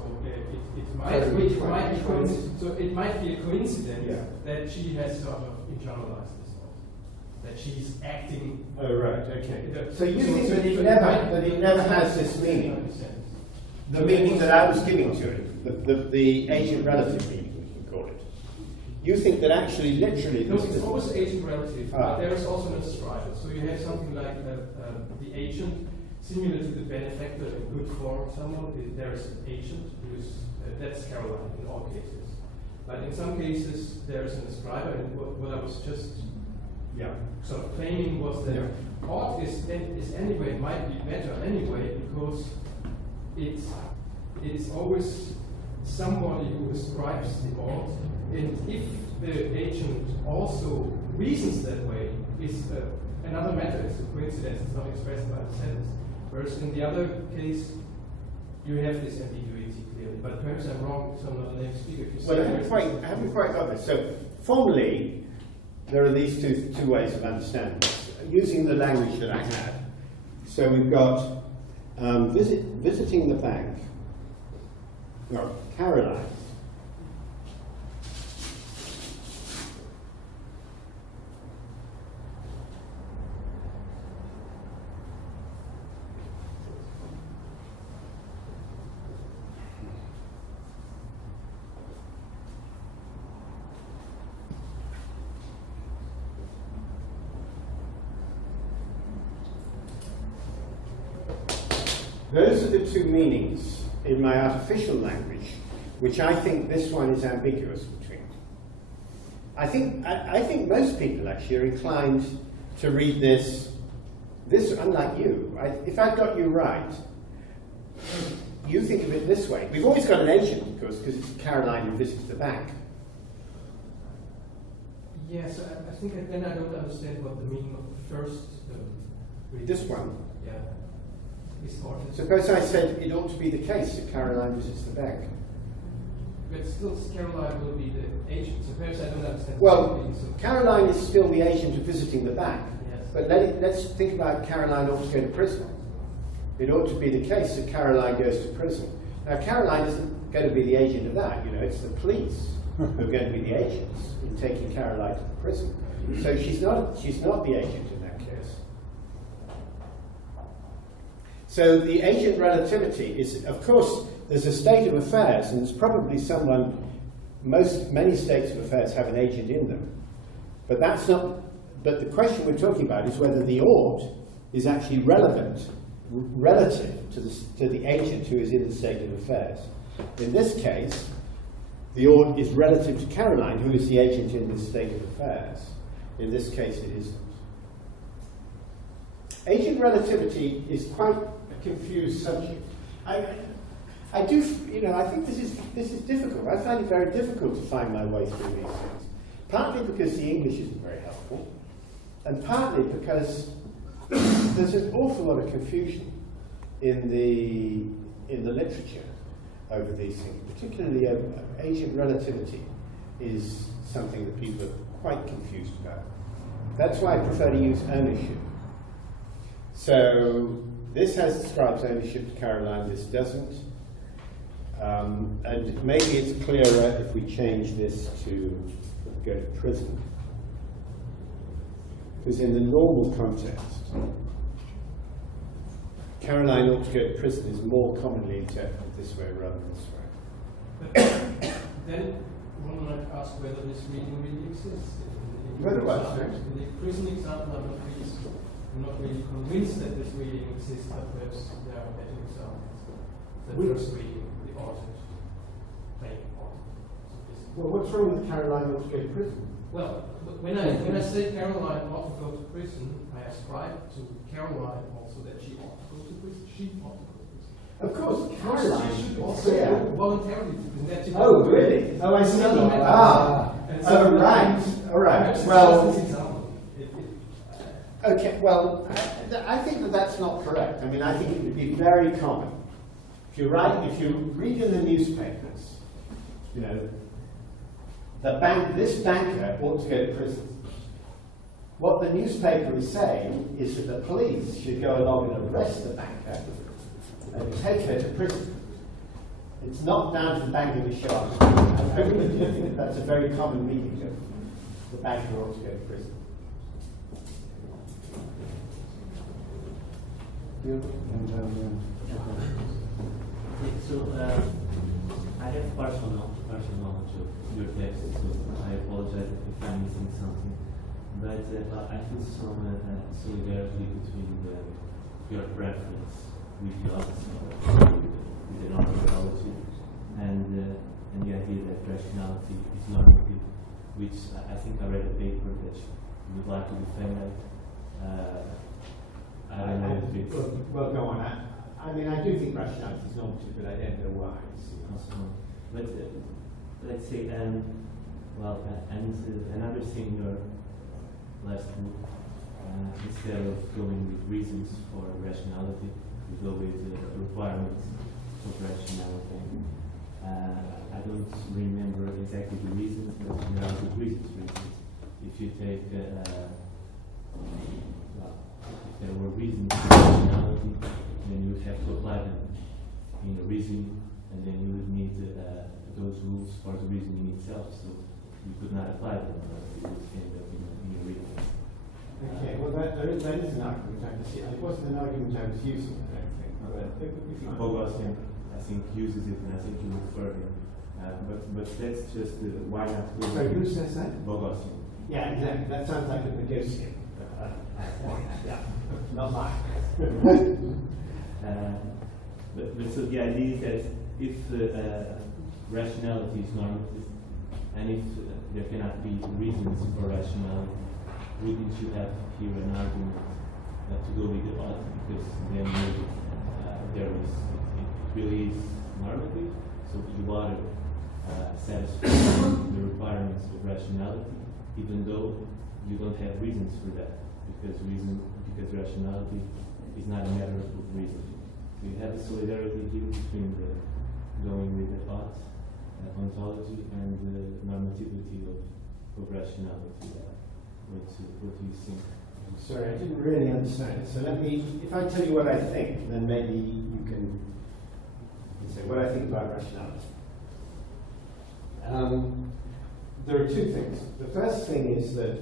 it might be a coincidence that she has sort of internalized this thought, that she's acting. Oh right, okay. So you think that it never has this meaning, the meaning that I was giving to it, the agent relative meaning, we can call it. You think that actually, literally, no, it's always agent relative, but there is also an ascriber. So you have something like the agent. Similar to the benefactor in good form, there is an agent who is, that's Caroline in all cases. But in some cases, there is an ascriber, and what I was just sort of claiming was that ought is anyway, might be better anyway, because it's always somebody who ascribes the ought, and if the agent also reasons that way, is another matter, it's a coincidence, it's not expressed by the sentence. Whereas in the other case, you have this ambiguity clearly. But perhaps I'm wrong, so I'm not a native speaker. Well, I haven't quite got this. So formally, there are these two ways of understanding this, using the language that I had. So we've got visiting the bank, no, Caroline. Those are the two meanings in my artificial language, which I think this one is ambiguous between. I think most people actually are inclined to read this, unlike you. If I got you right, you think of it this way. We've always got an agent, of course, because it's Caroline who visits the bank. Yes, I think then I don't understand what the meaning of the first reading This is. one. Yeah. Is ordered. Suppose I said it ought to be the case that Caroline visits the bank. But still, Caroline will be the agent, so perhaps I don't understand. Well, Caroline is still the agent of visiting the bank. Yes. But let's think about Caroline ought to go to prison. It ought to be the case that Caroline goes to prison. Now, Caroline isn't going to be the agent of that. It's the police who are going to be the agents in taking Caroline to the prison. So she's not the agent in that case. So the agent relativity is, of course, there's a state of affairs, and there's probably many states of affairs have an agent in them. But that's not, but the question we're talking about is whether the ought is actually relative to the agent who is in the state of affairs. In this case, the ought is relative to Caroline, who is the agent in this state of affairs. In this case, it isn't. Agent relativity is quite a confused subject. I think this is difficult. I find it very difficult to find my way through these things. Partly because the English isn't very helpful, and partly because there's an awful lot of confusion in the literature over these things, particularly agent relativity is something that people are quite confused about. That's why I prefer to use ownership. So this describes ownership to Caroline, this doesn't. And maybe it's clearer if we change this to go to prison. Because in the normal context, Caroline ought to go to prison is more commonly interpreted this way rather than this way. But then one might ask whether this reading really exists. Whether what? In the prison example, I'm not really convinced that this reading exists, but perhaps there are better examples. The first reading, the author, plain author. Well, what's wrong with Caroline ought to go to prison? Well, when I say Caroline ought to go to prison, I ascribe to Caroline also that she ought to go to prison. She ought to go to prison. Of course, She Caroline should also go voluntarily to prison. That's Oh, really? Oh, I see. Right. All right. Well, okay. Well, I think that that's not correct. I mean, I think it would be very common if you read in the newspapers, this banker ought to go to prison. What the newspaper is saying is that the police should go along and arrest the banker and take her to prison. It's not down to the bank in the shop. I really do think that's a very common meaning of the banker ought to go to prison. So I have partial knowledge of your text, so I apologize if I'm missing something. But I feel some solidarity between your preference with the other with the non-theology and the idea that rationality is normative, which I think I read a paper that you would like to defend. I don't know if it's... Well, go on. I mean, I do think rationality is normative, but I don't know why. But let's say, and another thing in your last book, instead of going with reasons for rationality, you go with requirements of rationality. I don't remember exactly the reasons, but generally the reasons. If you take, if there were reasons for rationality, then you would have to apply them in the reasoning, and then you would need those rules for the reasoning itself. So you could not apply them, it would end up in your reasoning. Okay, well, that is an argument I can see. It wasn't an argument I was using, I don't think. But it would be fine. Bogosian, I think, uses it, and I think you will further. But that's just why not go. So who says that? Bogosian. Yeah, exactly. That sounds like a negotiation. Yeah, not mine. But so the idea is that if rationality is normative, and if there cannot be reasons for rationality, wouldn't you have here an argument to go with the odd, because then maybe it really is normative, so you are satisfying the requirements of rationality, even though you don't have reasons for that, because rationality is not a matter of reason. So you have a solidarity here between the going with the odd ontology and the normativity of rationality. What do you think? Sorry, I didn't really understand it. So if I tell you what I think, then maybe you can say what I think about rationality. There are two things. The first thing is that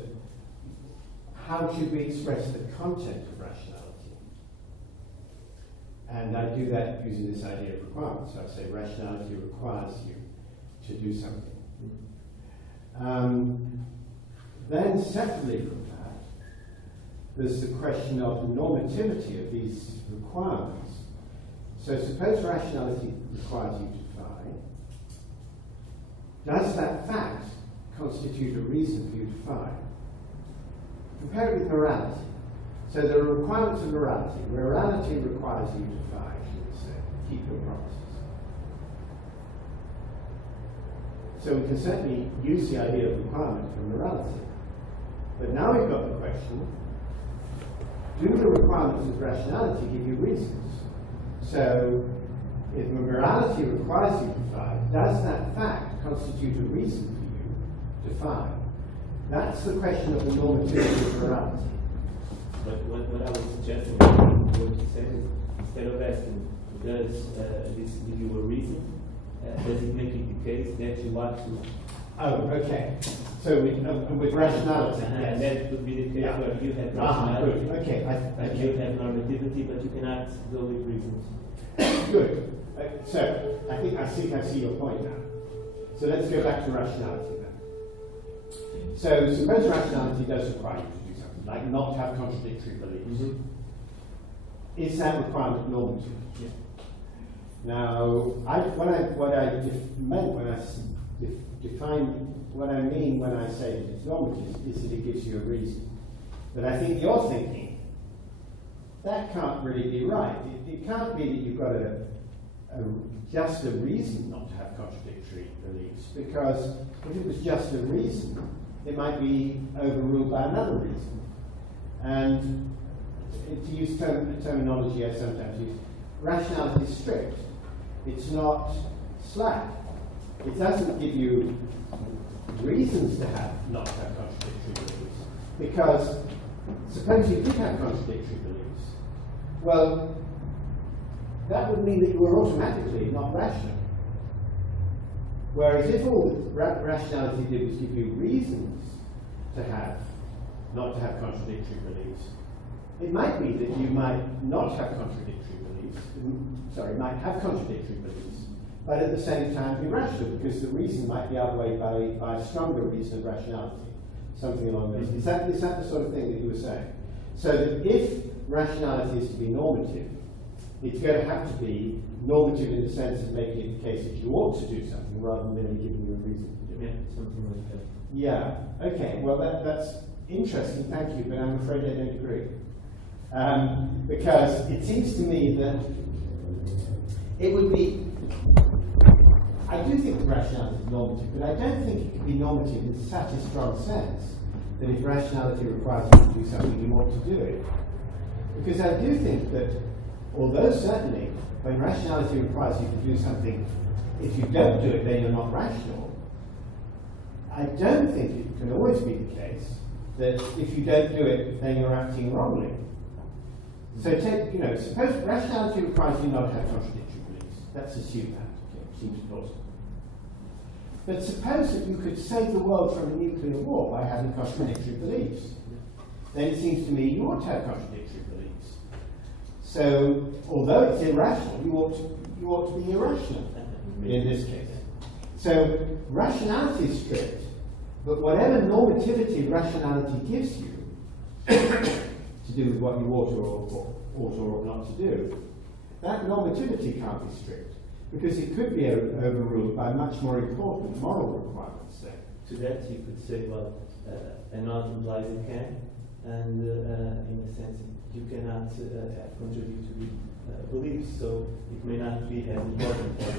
how should we express the content of rationality? And I do that using this idea of requirement. So I say rationality requires you to do something. Then separately from that, there's the question of the normativity of these requirements. So suppose rationality requires you to phi. Does that fact constitute a reason for you to phi? Compare it with morality. So there are requirements of morality. Morality requires you to phi, should we say, keep your promises. So we can certainly use the idea of requirement for morality. But now we've got the question, do the requirements of rationality give you reasons? So if morality requires you to phi, does that fact constitute a reason for you to phi? That's the question of the normativity of morality. But what I was suggesting, what you said is, instead of asking, does this give you a reason, does it make it the case that you want to? Oh, okay. So with rationality, yes. And that would be the case where you have rationality. Okay. And you have normativity, but you cannot go with reasons. Good. So I think I see your point now. So let's go back to rationality then. So suppose rationality does require you to do something, like not have contradictory beliefs. Mm-hmm. Is that requirement normative? Yeah. Now, what I mean when I say that it's normative is that it gives you a reason. But I think you're thinking that can't really be right. It can't be that you've got just a reason not to have contradictory beliefs, because if it was just a reason, it might be overruled by another reason. And to use terminology I sometimes use, rationality is strict. It's not slack. It doesn't give you reasons to not have contradictory beliefs. Because suppose you did have contradictory beliefs, well, that would mean that you were automatically not rational. Whereas if all that rationality did was give you reasons to not to have contradictory beliefs, it might be that you might not have contradictory beliefs, might have contradictory beliefs, but at the same time be rational, because the reason might be outweighed by a stronger reason of rationality, something along those lines. Is that the sort of thing that you were saying? So that if rationality is to be normative, it's going to have to be normative in the sense of making it the case that you ought to do something rather than merely giving you a reason to do it. Yeah, something like that. Yeah, okay, well that's interesting, thank you, but I'm afraid I don't agree. Because it seems to me that it would be, I do think that rationality is normative, but I don't think it can be normative in such a strong sense that if rationality requires you to do something, you ought to do it. Because I do think that, although certainly when rationality requires you to do something, if you don't do it, then you're not rational, I don't think it can always be the case that if you don't do it, then you're acting wrongly. So suppose rationality requires you not to have contradictory beliefs. Let's assume that. Okay, seems plausible. But suppose that you could save the world from a nuclear war by having contradictory beliefs. Then it seems to me you ought to have contradictory beliefs. So, although it's irrational, you ought to be irrational in this case. So, rationality is strict, but whatever normativity rationality gives you to do with what you ought or ought not to do, that normativity can't be strict, because it could be overruled by much more important moral requirements then. To that you could say, well, a not implies a can, and in a sense you cannot have contradictory beliefs, so it may not be as important for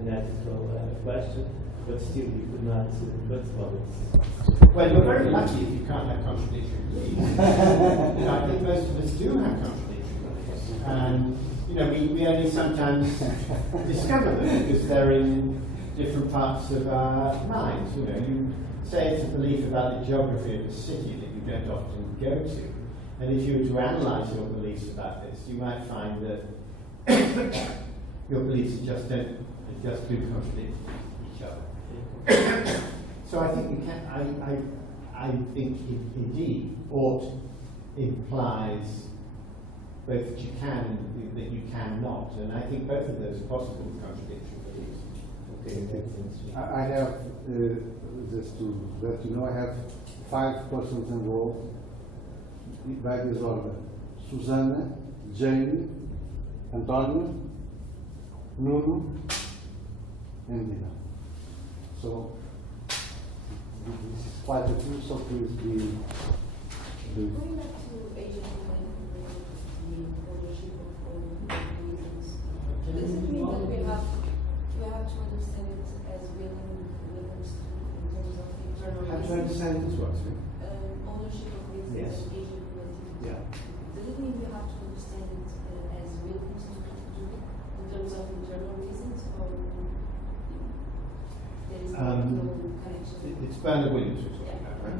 an ethical question, but still you could not, but well, it's... Well, you're very lucky if you can't have contradictory beliefs. I think most of us do have contradictory beliefs. And, we only sometimes discover them because they're in different parts of our minds. You say it's a belief about the geography of the city that you don't often go to. And if you were to analyse your beliefs about this, you might find that your beliefs just do contradict each other. So I think you can. I think it indeed ought implies both that you can and that you cannot, and I think both of those are possible contradictory beliefs. Okay, I have, just to let you know, I have 5 persons enrolled by this order: Susana, Jamie, Antonio, Nuno, and Dina. So this is quite a few, so please be. Going back to agent the ownership of all reasons, does it mean that we have to understand it as Williams in terms of internal How do you reasons? understand this one? Ownership of reasons Yes. and agent relative. Yeah. Does it mean we have to understand it as Williams in terms of internal reasons, or there is no connection? It's Bernard Williams we're talking about, right?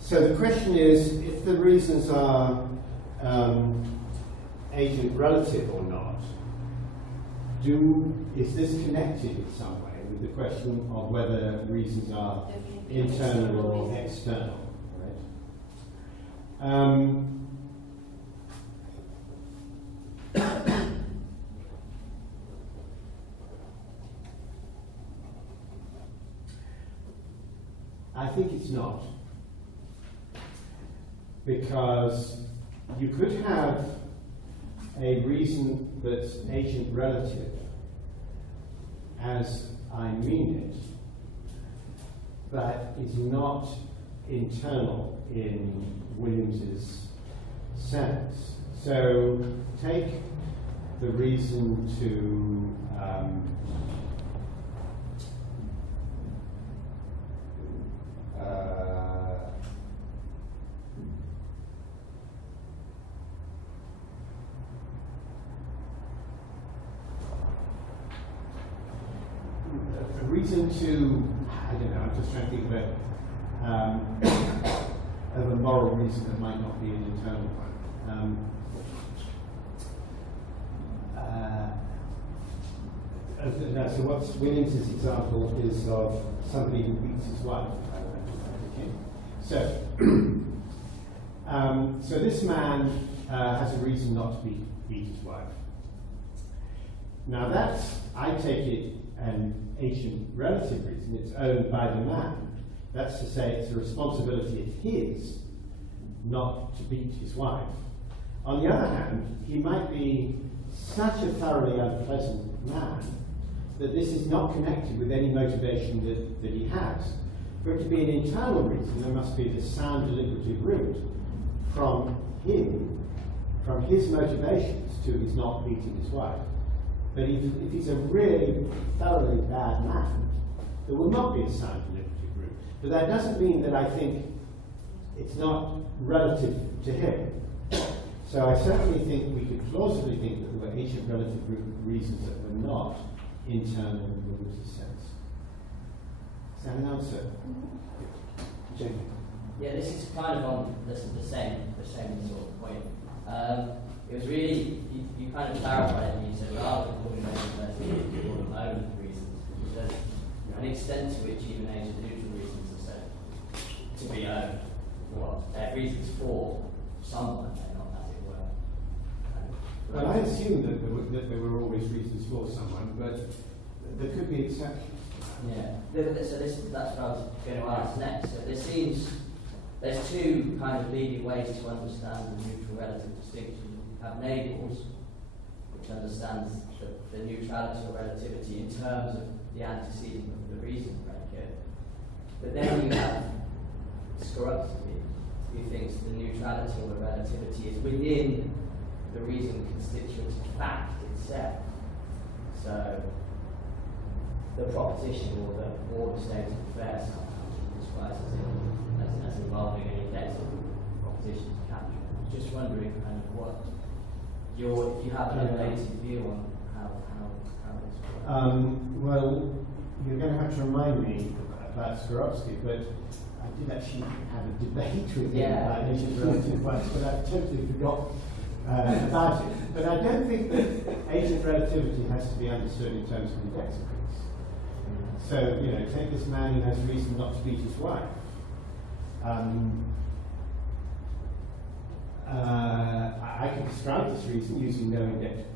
So the question is, if the reasons are agent relative or not, is this connected in some way with the question of whether reasons are internal or external? Right? I think it's not, because you could have a reason that's agent relative as I mean it, but is not internal in Williams's sense. So take the reason to I don't know, I'm just trying to think of a moral reason that might not be an internal one. So what's Williams's example is of somebody who beats his wife. So this man has a reason not to beat his wife. Now that's, I take it, an agent relative reason. It's owned by the man. That's to say, it's a responsibility of his not to beat his wife. On the other hand, he might be such a thoroughly unpleasant man that this is not connected with any motivation that he has. For it to be an internal reason, there must be this sound deliberative route from him, from his motivations to his not beating his wife. But if he's a really thoroughly bad man, there will not be a sound deliberative route. But that doesn't mean that I think it's not relative to him. So I certainly think we could plausibly think that there were agent relative reasons that were not internal in Williams's sense. Is that an answer? Jamie? Yeah, this is kind of on the same sort of point. It was really, you kind of clarified it and you said, rather than calling agent relative, call them own reasons. There's an extent to which even agent neutral reasons are said to be owned. They're reasons for someone, they're not, as it were. Well, I assume that there were always reasons for someone, but there could be exceptions. Yeah. So that's what I was going to ask next. So there seems there's two kind of leading ways to understand the neutral relative distinction. You have Nagel's, which understands the neutrality or relativity in terms of the antecedent of the reason predicate. But then you have Skorupski, who thinks the neutrality or the relativity is within the reason constituent fact itself. So the proposition or the state of affairs sometimes describes as involving an indexable proposition to capture. I'm just wondering kind of what if you have an updated view on how this works. Well, you're going to have to remind me about Skorupski, but I did actually have a debate with him about agent relative once, but I totally forgot about it. But I don't think that agent relativity has to be understood in terms of indexibles. So, you know, take this man who has reason not to beat his wife. I can describe this reason using no index.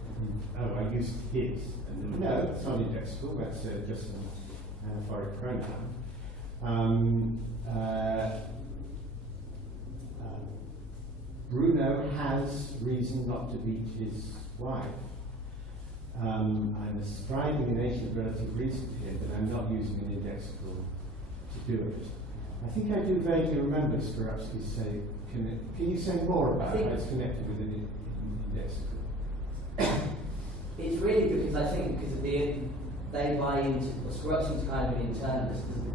Oh, I used his. And no, it's not indexable. That's just an anaphoric pronoun. Bruno has reason not to beat his wife. I'm ascribing an agent relative reason to him, but I'm not using an indexable to do it. I think I do vaguely remember Skorupski say, can you say more about how it's connected with an indexable? It's really good because I think they buy into, Skorupski's kind of an internalist, isn't it?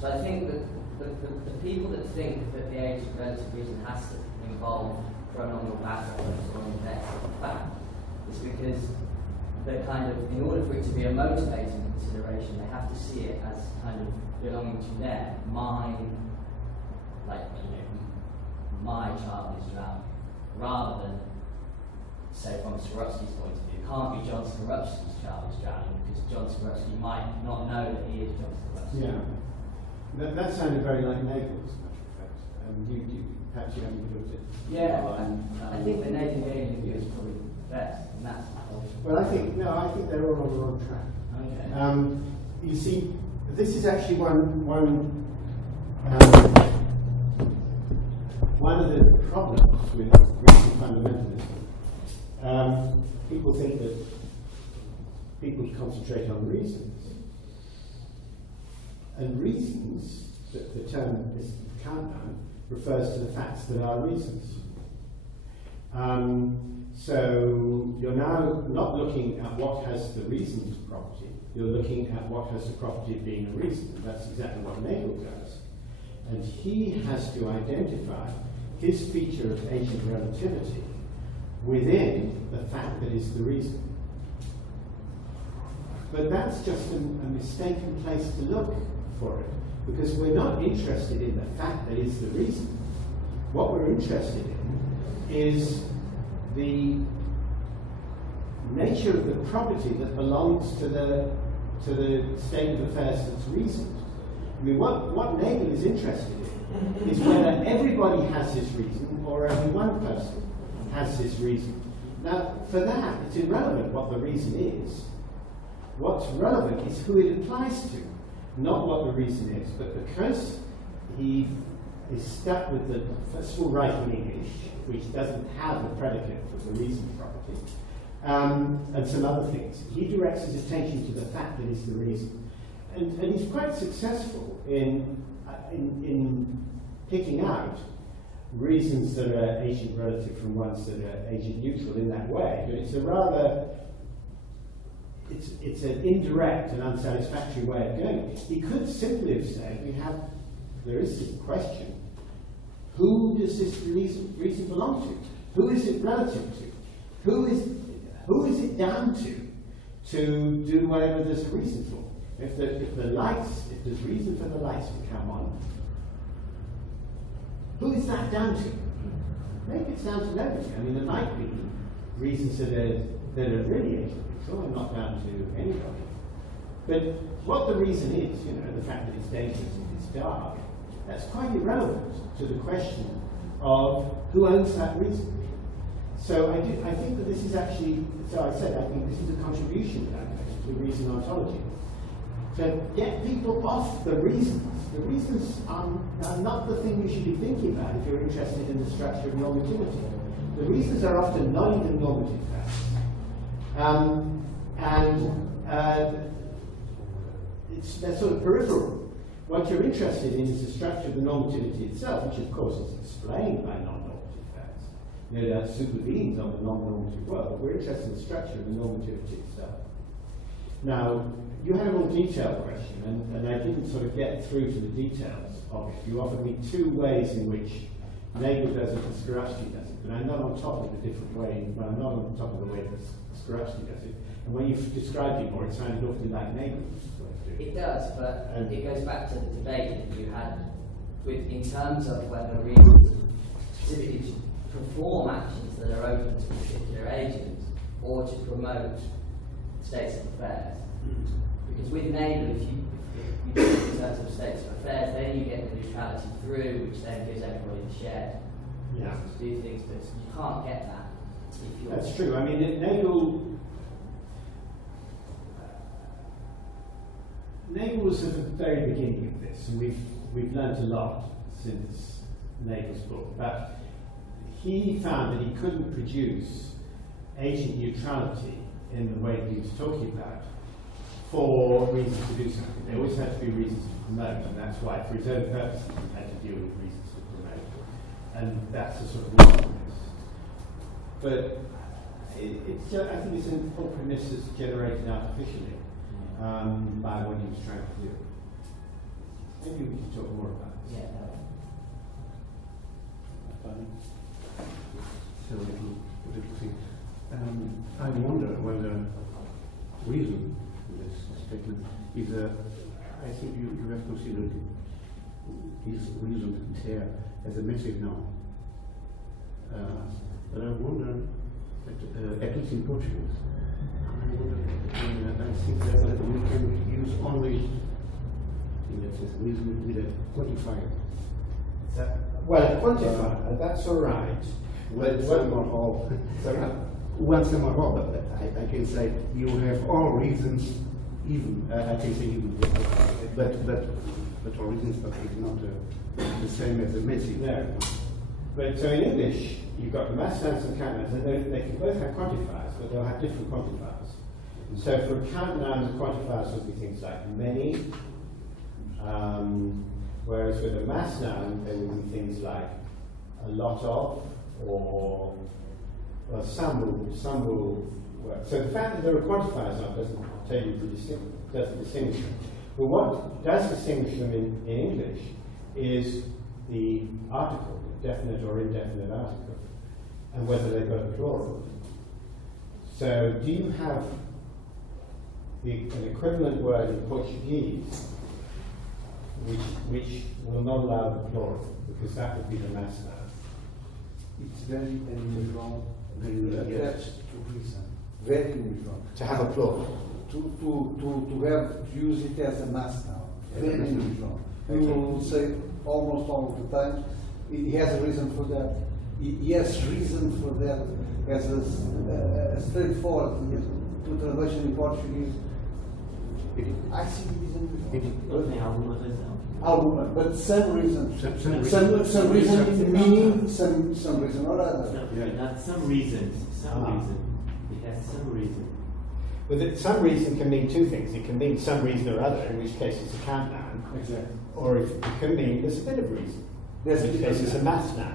So I think that the people that think that the agent relative reason has to involve pronominal backgrounds or indexable fact is because they're kind of, in order for it to be a motivating consideration, they have to see it as kind of belonging to them. Mine, like, you know, my child is drowned, rather than, say, from Skorupski's point of view, it can't be John Skorupski's child is drowning because John Skorupski might not know that he is John Skorupski. Yeah, that sounded very like Nagel's, as a matter of fact. Perhaps you haven't looked at it. Yeah, I think the Nagel view is probably best, and that's. Well, I think they're all on the wrong track. Okay. You see, this is actually one of the problems with recent fundamentalism. People think that people concentrate on reasons, and reasons, the term is countdown, refers to the facts that are reasons. So you're now not looking at what has the reasons property, you're looking at what has the property of being a reason. That's exactly what Nagel does. And he has to identify his feature of agent relativity within the fact that is the reason. But that's just a mistaken place to look for it, because we're not interested in the fact that is the reason. What we're interested in is the nature of the property that belongs to the state of affairs that's reasoned. I mean, what Nagel is interested in is whether everybody has his reason or only one person has his reason. Now, for that, it's irrelevant what the reason is. What's relevant is who it applies to, not what the reason is. But because he is stuck with the, first of all, writing English, which doesn't have the predicate for the reason property, and some other things, he directs his attention to the fact that is the reason. And he's quite successful in picking out reasons that are agent relative from ones that are agent neutral in that way. But it's a rather, it's an indirect and unsatisfactory way of going. He could simply have said, there is this question, who does this reason belong to? Who is it relative to? Who is it down to do whatever there's a reason for? If there's reason for the lights to come on, who is that down to? Maybe it's down to nobody. I mean, there might be reasons that are really agent neutral and not down to anybody. But what the reason is, the fact that it's dangerous and it's dark, that's quite irrelevant to the question of who owns that reason. So I think that this is actually, so I said, I think this is a contribution to that, to reason ontology. to get people off the reasons. The reasons are not the thing you should be thinking about if you're interested in the structure of normativity. The reasons are often not even normative facts. They're sort of peripheral. What you're interested in is the structure of the normativity itself, which of course is explained by non-normative facts. You know, that supervenes on the non-normative world. We're interested in the structure of the normativity itself. Now, you had a more detailed question, and I didn't sort of get through to the details of it. You offered me two ways in which Nagel does it and Skorupski does it, but I'm not on top of the different way, well, I'm not on top of the way that Skorupski does it. And when you described it more, it sounded awfully like Nagel's. It does, but it goes back to the debate that you had in terms of whether reasons specifically to perform actions that are open to particular agents or to promote states of affairs. Because with Nagel, if you do it in terms of states of affairs, then you get the neutrality through, which then gives everybody the shared to do things, but you can't get that if you're... That's true. I mean, Nagel was at the very beginning of this, and we've learnt a lot since Nagel's book. But he found that he couldn't produce agent neutrality in the way that he was talking about for reasons to do something. There always had to be reasons to promote, and that's why, for his own purposes, he had to deal with reasons to promote. And that's the sort of weakness. But I think it's an whole premise that's generated artificially by what he was trying to do. Maybe we can talk more about this. Yeah. So little thing. I wonder whether reason in this statement is I think you have considered this reason here as a massive noun. But I wonder, at least in Portuguese, I think that we can use only, in that sense, reason with a quantifier. Well, quantifier, that's all right. Once and all. Once and all, but I can say you have all reasons, even, I can say even, but all reasons, but it's not the same as a message. No. But so in English, you've got the mass nouns and count nouns, and they can both have quantifiers, but they'll have different quantifiers. So for count nouns, quantifiers would be things like many, whereas with a mass noun, there would be things like a lot of, or well, some will work. So the fact that there are quantifiers on doesn't tell you doesn't distinguish them. But what does distinguish them in English is the article, definite or indefinite article, and whether they've got a plural. So do you have an equivalent word in Portuguese which will not allow the plural, because that would be the mass noun? It's very unusual, attached to reason. Very unusual. To have a plural. To use it as a mass noun. Very unusual. You will say almost all of the time, he has a reason for that. He has reason for that as a straightforward to translation in Portuguese. I see the reason. But some reason. Some reason meaning some reason or other. Not some reason. Some reason. It has some reason. But some reason can mean two things. It can mean some reason or other, in which case it's a count noun. Exactly. Or it can mean there's a bit of reason. In which case it's a mass noun.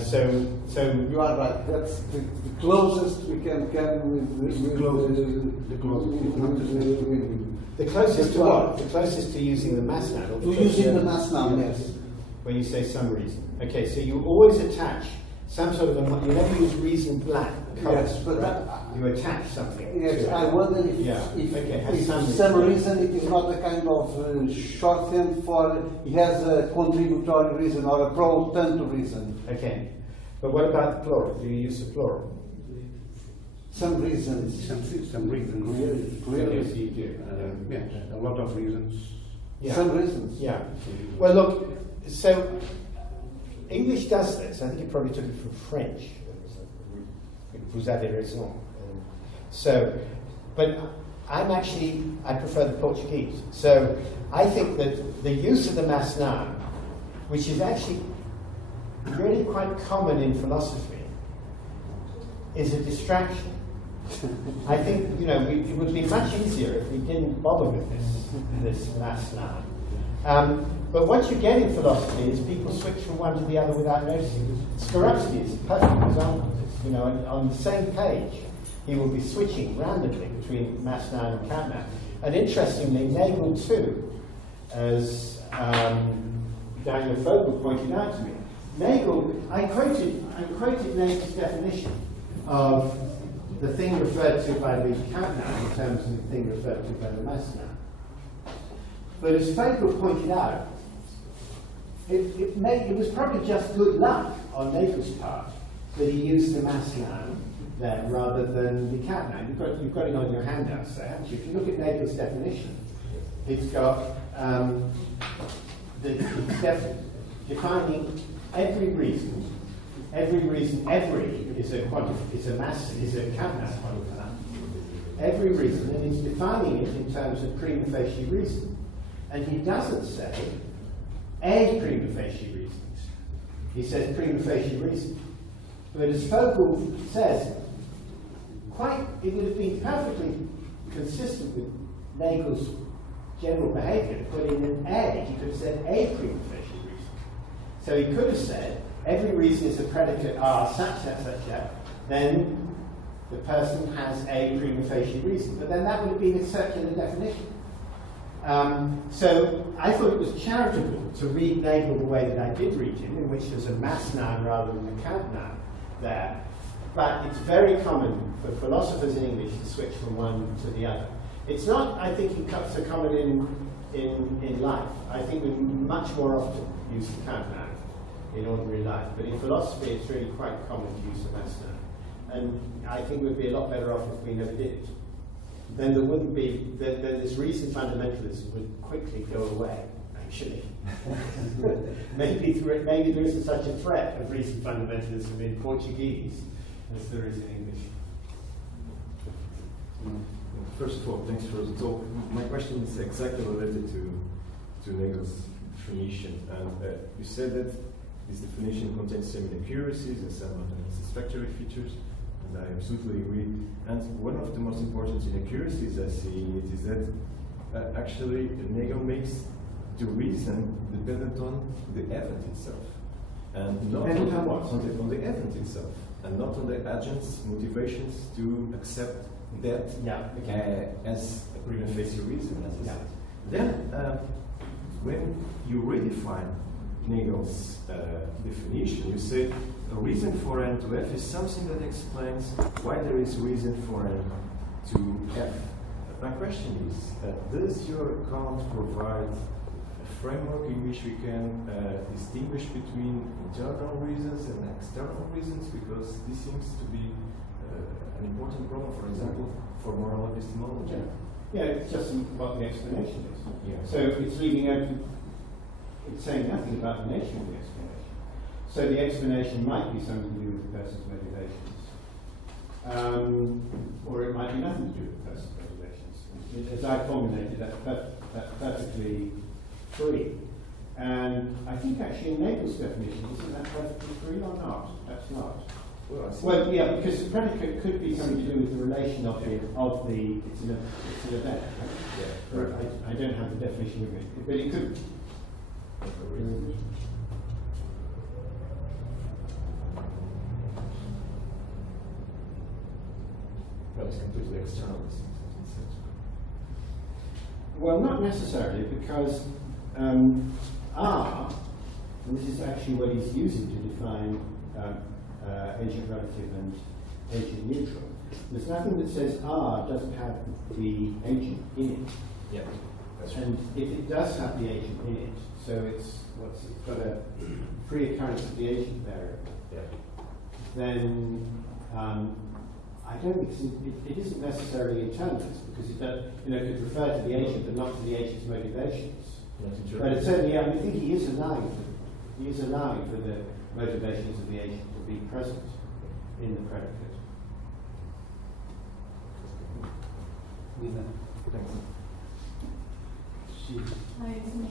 So you are right. That's the closest we can come with the closest to what? The closest to using the mass noun. To using the mass noun, yes. When you say some reason. Okay, so you always attach some sort of you never use reason blank. Yes, but right? You attach something. Yes, I wonder if some reason it is not a kind of shorthand for it has a contributory reason or a pro tanto reason. Okay, but what about the plural? Do you use the plural? Some reasons. Some reasons. Clearly. Yes, you do. Yes, a lot of reasons. Yeah. Some reasons. Yeah. Well, look, so English does this. I think it probably took it from French. Vous avez raison. So, but I prefer the Portuguese. So I think that the use of the mas noun, which is actually really quite common in philosophy, is a distraction. I think, it would be much easier if we didn't bother with this mas noun. But what you get in philosophy is people switch from one to the other without noticing. Skorupski is a perfect example of this. On the same page, he will be switching randomly between mas noun and count noun. And interestingly, Nagel too, as Daniel Vogel pointed out to me, Nagel, I quoted Nagel's definition of the thing referred to by the count noun in terms of the thing referred to by the mas noun. But as Vogel pointed out, it was probably just good luck on Nagel's part that he used the mas noun there rather than the count noun. You've got it on your handouts there, haven't you? If you look at Nagel's definition, it's got defining every reason. Every is a count noun quantifier. Every reason, and he's defining it in terms of prima facie reason. And he doesn't say a prima facie reasons. He says prima facie reason. But as Vogel says, it would have been perfectly consistent with Nagel's general behavior to put in an A. He could have said a prima facie reason. So he could have said every reason is a predicate R such, then the person has a prima facie reason. But then that would have been a circular definition. So I thought it was charitable to read Nagel the way that I did read him, in which there's a mas noun rather than a count noun there. But it's very common for philosophers in English to switch from one to the other. It's not, I think, so common in life. I think we much more often use the count noun in ordinary life. But in philosophy, it's really quite common to use the mas noun. And I think we'd be a lot better off if we never did it. Then there wouldn't be, then this reason fundamentalism would quickly go away, actually. maybe there isn't such a threat of reason fundamentalism in Portuguese as there is in English. First of all, thanks for the talk. My question is exactly related to Nagel's definition. And you said that this definition contains some inaccuracies and some unsatisfactory features. And I absolutely agree. And one of the most important inaccuracies I see in it is that actually Nagel makes the reason dependent on the event itself. And not on what? On the event itself. And not on the agent's motivations to accept that as a prima facie reason, as I said. Then, when you redefine Nagel's definition, you say a reason for N to F is something that explains why there is reason for N to F. My question is, does your account provide a framework in which we can distinguish between internal reasons and external reasons? Because this seems to be an important problem, for example, for moral epistemology. Yeah, it's just what the explanation is. Yeah. So it's leaving open, it's saying nothing about the nature of the explanation. So the explanation might be something to do with the person's motivations. Or it might be nothing to do with the person's motivations. As I formulated, that's perfectly free. And I think actually in Nagel's definition, isn't that perfectly free or not? That's not. Well, yeah, because the predicate could be something to do with the relation of the it's an event. Right? Yeah. I don't have the definition with me, but it could. That is completely external. Well, not necessarily, because R, and this is actually what he's using to define agent relative and agent neutral. There's nothing that says R doesn't have the agent in it. Yeah, that's and if it does have the agent in it, so it's got a free occurrence of the agent variable, then I don't think it isn't necessarily internalist, because it could refer to the agent but not to the agent's motivations. But it's certainly, I think he is allowing for the motivations of the agent to be present in the predicate. Hi, it's me.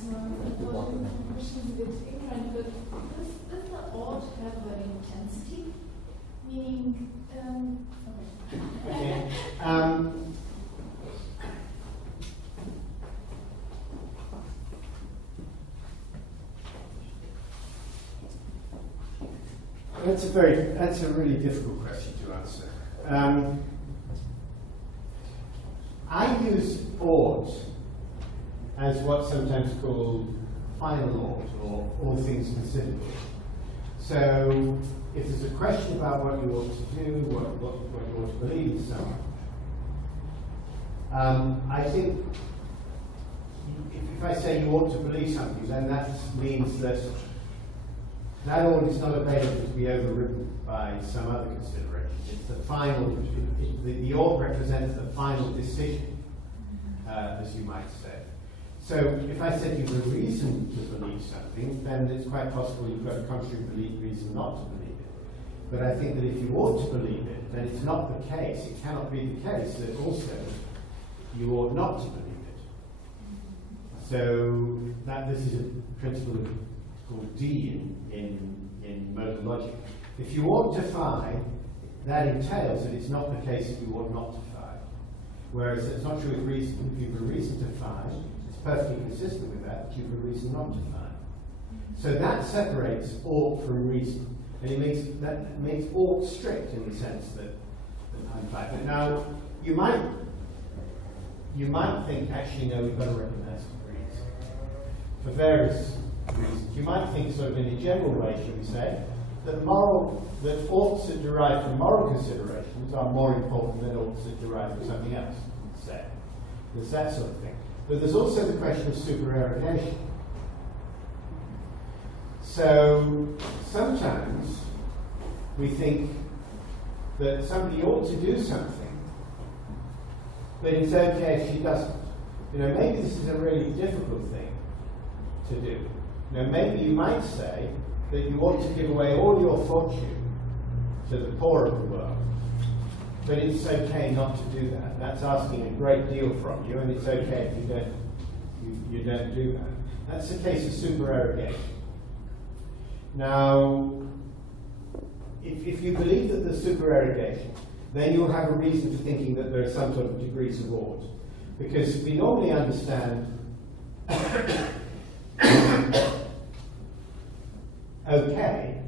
So the question is a bit ignorant, but does the ought have an intensity? Meaning, Okay. That's a really difficult question to answer. I use ought as what's sometimes called final ought, or all things considered. So if there's a question about what you ought to do, what you ought to believe, and so on, I think if I say you ought to believe something, then that means that that ought is not available to be overridden by some other consideration. It's the final, the ought represents the final decision, as you might say. So if I said you've a reason to believe something, then it's quite possible you've got a contrary reason not to believe it. But I think that if you ought to believe it, then it's not the case, it cannot be the case that also you ought not to believe it. So that this is a principle called D in modal logic. If you ought to find, that entails that it's not the case that you ought not to find. Whereas it's not true with reason. If you have a reason to find, it's perfectly consistent with that, but you have a reason not to find. So that separates ought from reason. And that makes ought strict in the sense that I'm like. But now, you might think, actually, no, we've got to recognize reason for various reasons. You might think, sort of in a general way, should we say, that oughts that derive from moral considerations are more important than oughts that derive from something else. Say, there's that sort of thing. But there's also the question of supererogation. So sometimes we think that somebody ought to do something, but it's okay if she doesn't. Maybe this is a really difficult thing to do. Maybe you might say that you ought to give away all your fortune to the poor of the world, but it's okay not to do that. That's asking a great deal from you, and it's okay if you don't do that. That's the case of supererogation. Now, if you believe that there's supererogation, then you'll have a reason for thinking that there are some sort of degrees of ought. Because we normally understand okay,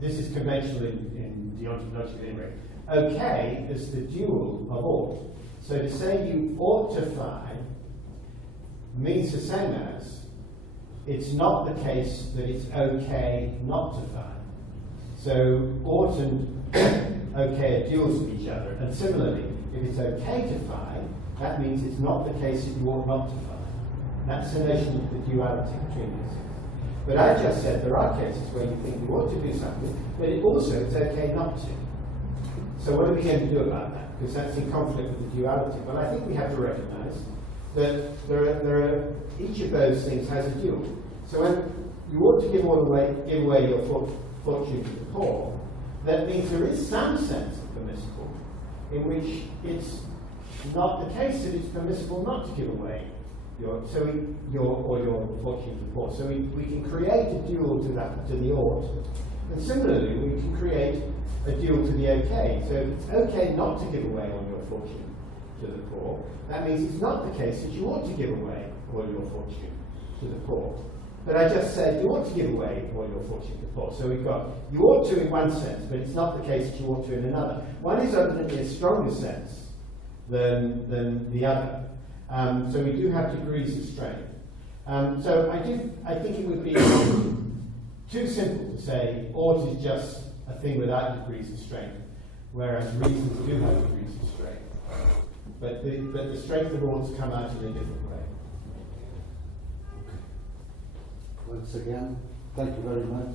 this is conventional in deontological anyway, okay is the dual of ought. So to say you ought to find means the same as it's not the case that it's okay not to find. So ought and okay are duals of each other. And similarly, if it's okay to find, that means it's not the case that you ought not to find. That's the notion of the duality between these things. But I just said there are cases where you think you ought to do something, but it's okay not to. So what are we going to do about that? Because that's in conflict with the duality. Well, I think we have to recognize that there are each of those things has a dual. So when you ought to give away your fortune to the poor, that means there is some sense of permissible in which it's not the case that it's permissible not to give away your fortune to the poor. So we can create a dual to the ought. And similarly, we can create a dual to the okay. So if it's okay not to give away all your fortune to the poor, that means it's not the case that you ought to give away all your fortune to the poor. But I just said you ought to give away all your fortune to the poor. So we've got you ought to in one sense, but it's not the case that you ought to in another. One is evidently a stronger sense than the other. So we do have degrees of strength. So I think it would be too simple to say ought is just a thing without degrees of strength, whereas reasons do have degrees of strength. But the strength of oughts come out in a different way. Once again, thank you very much.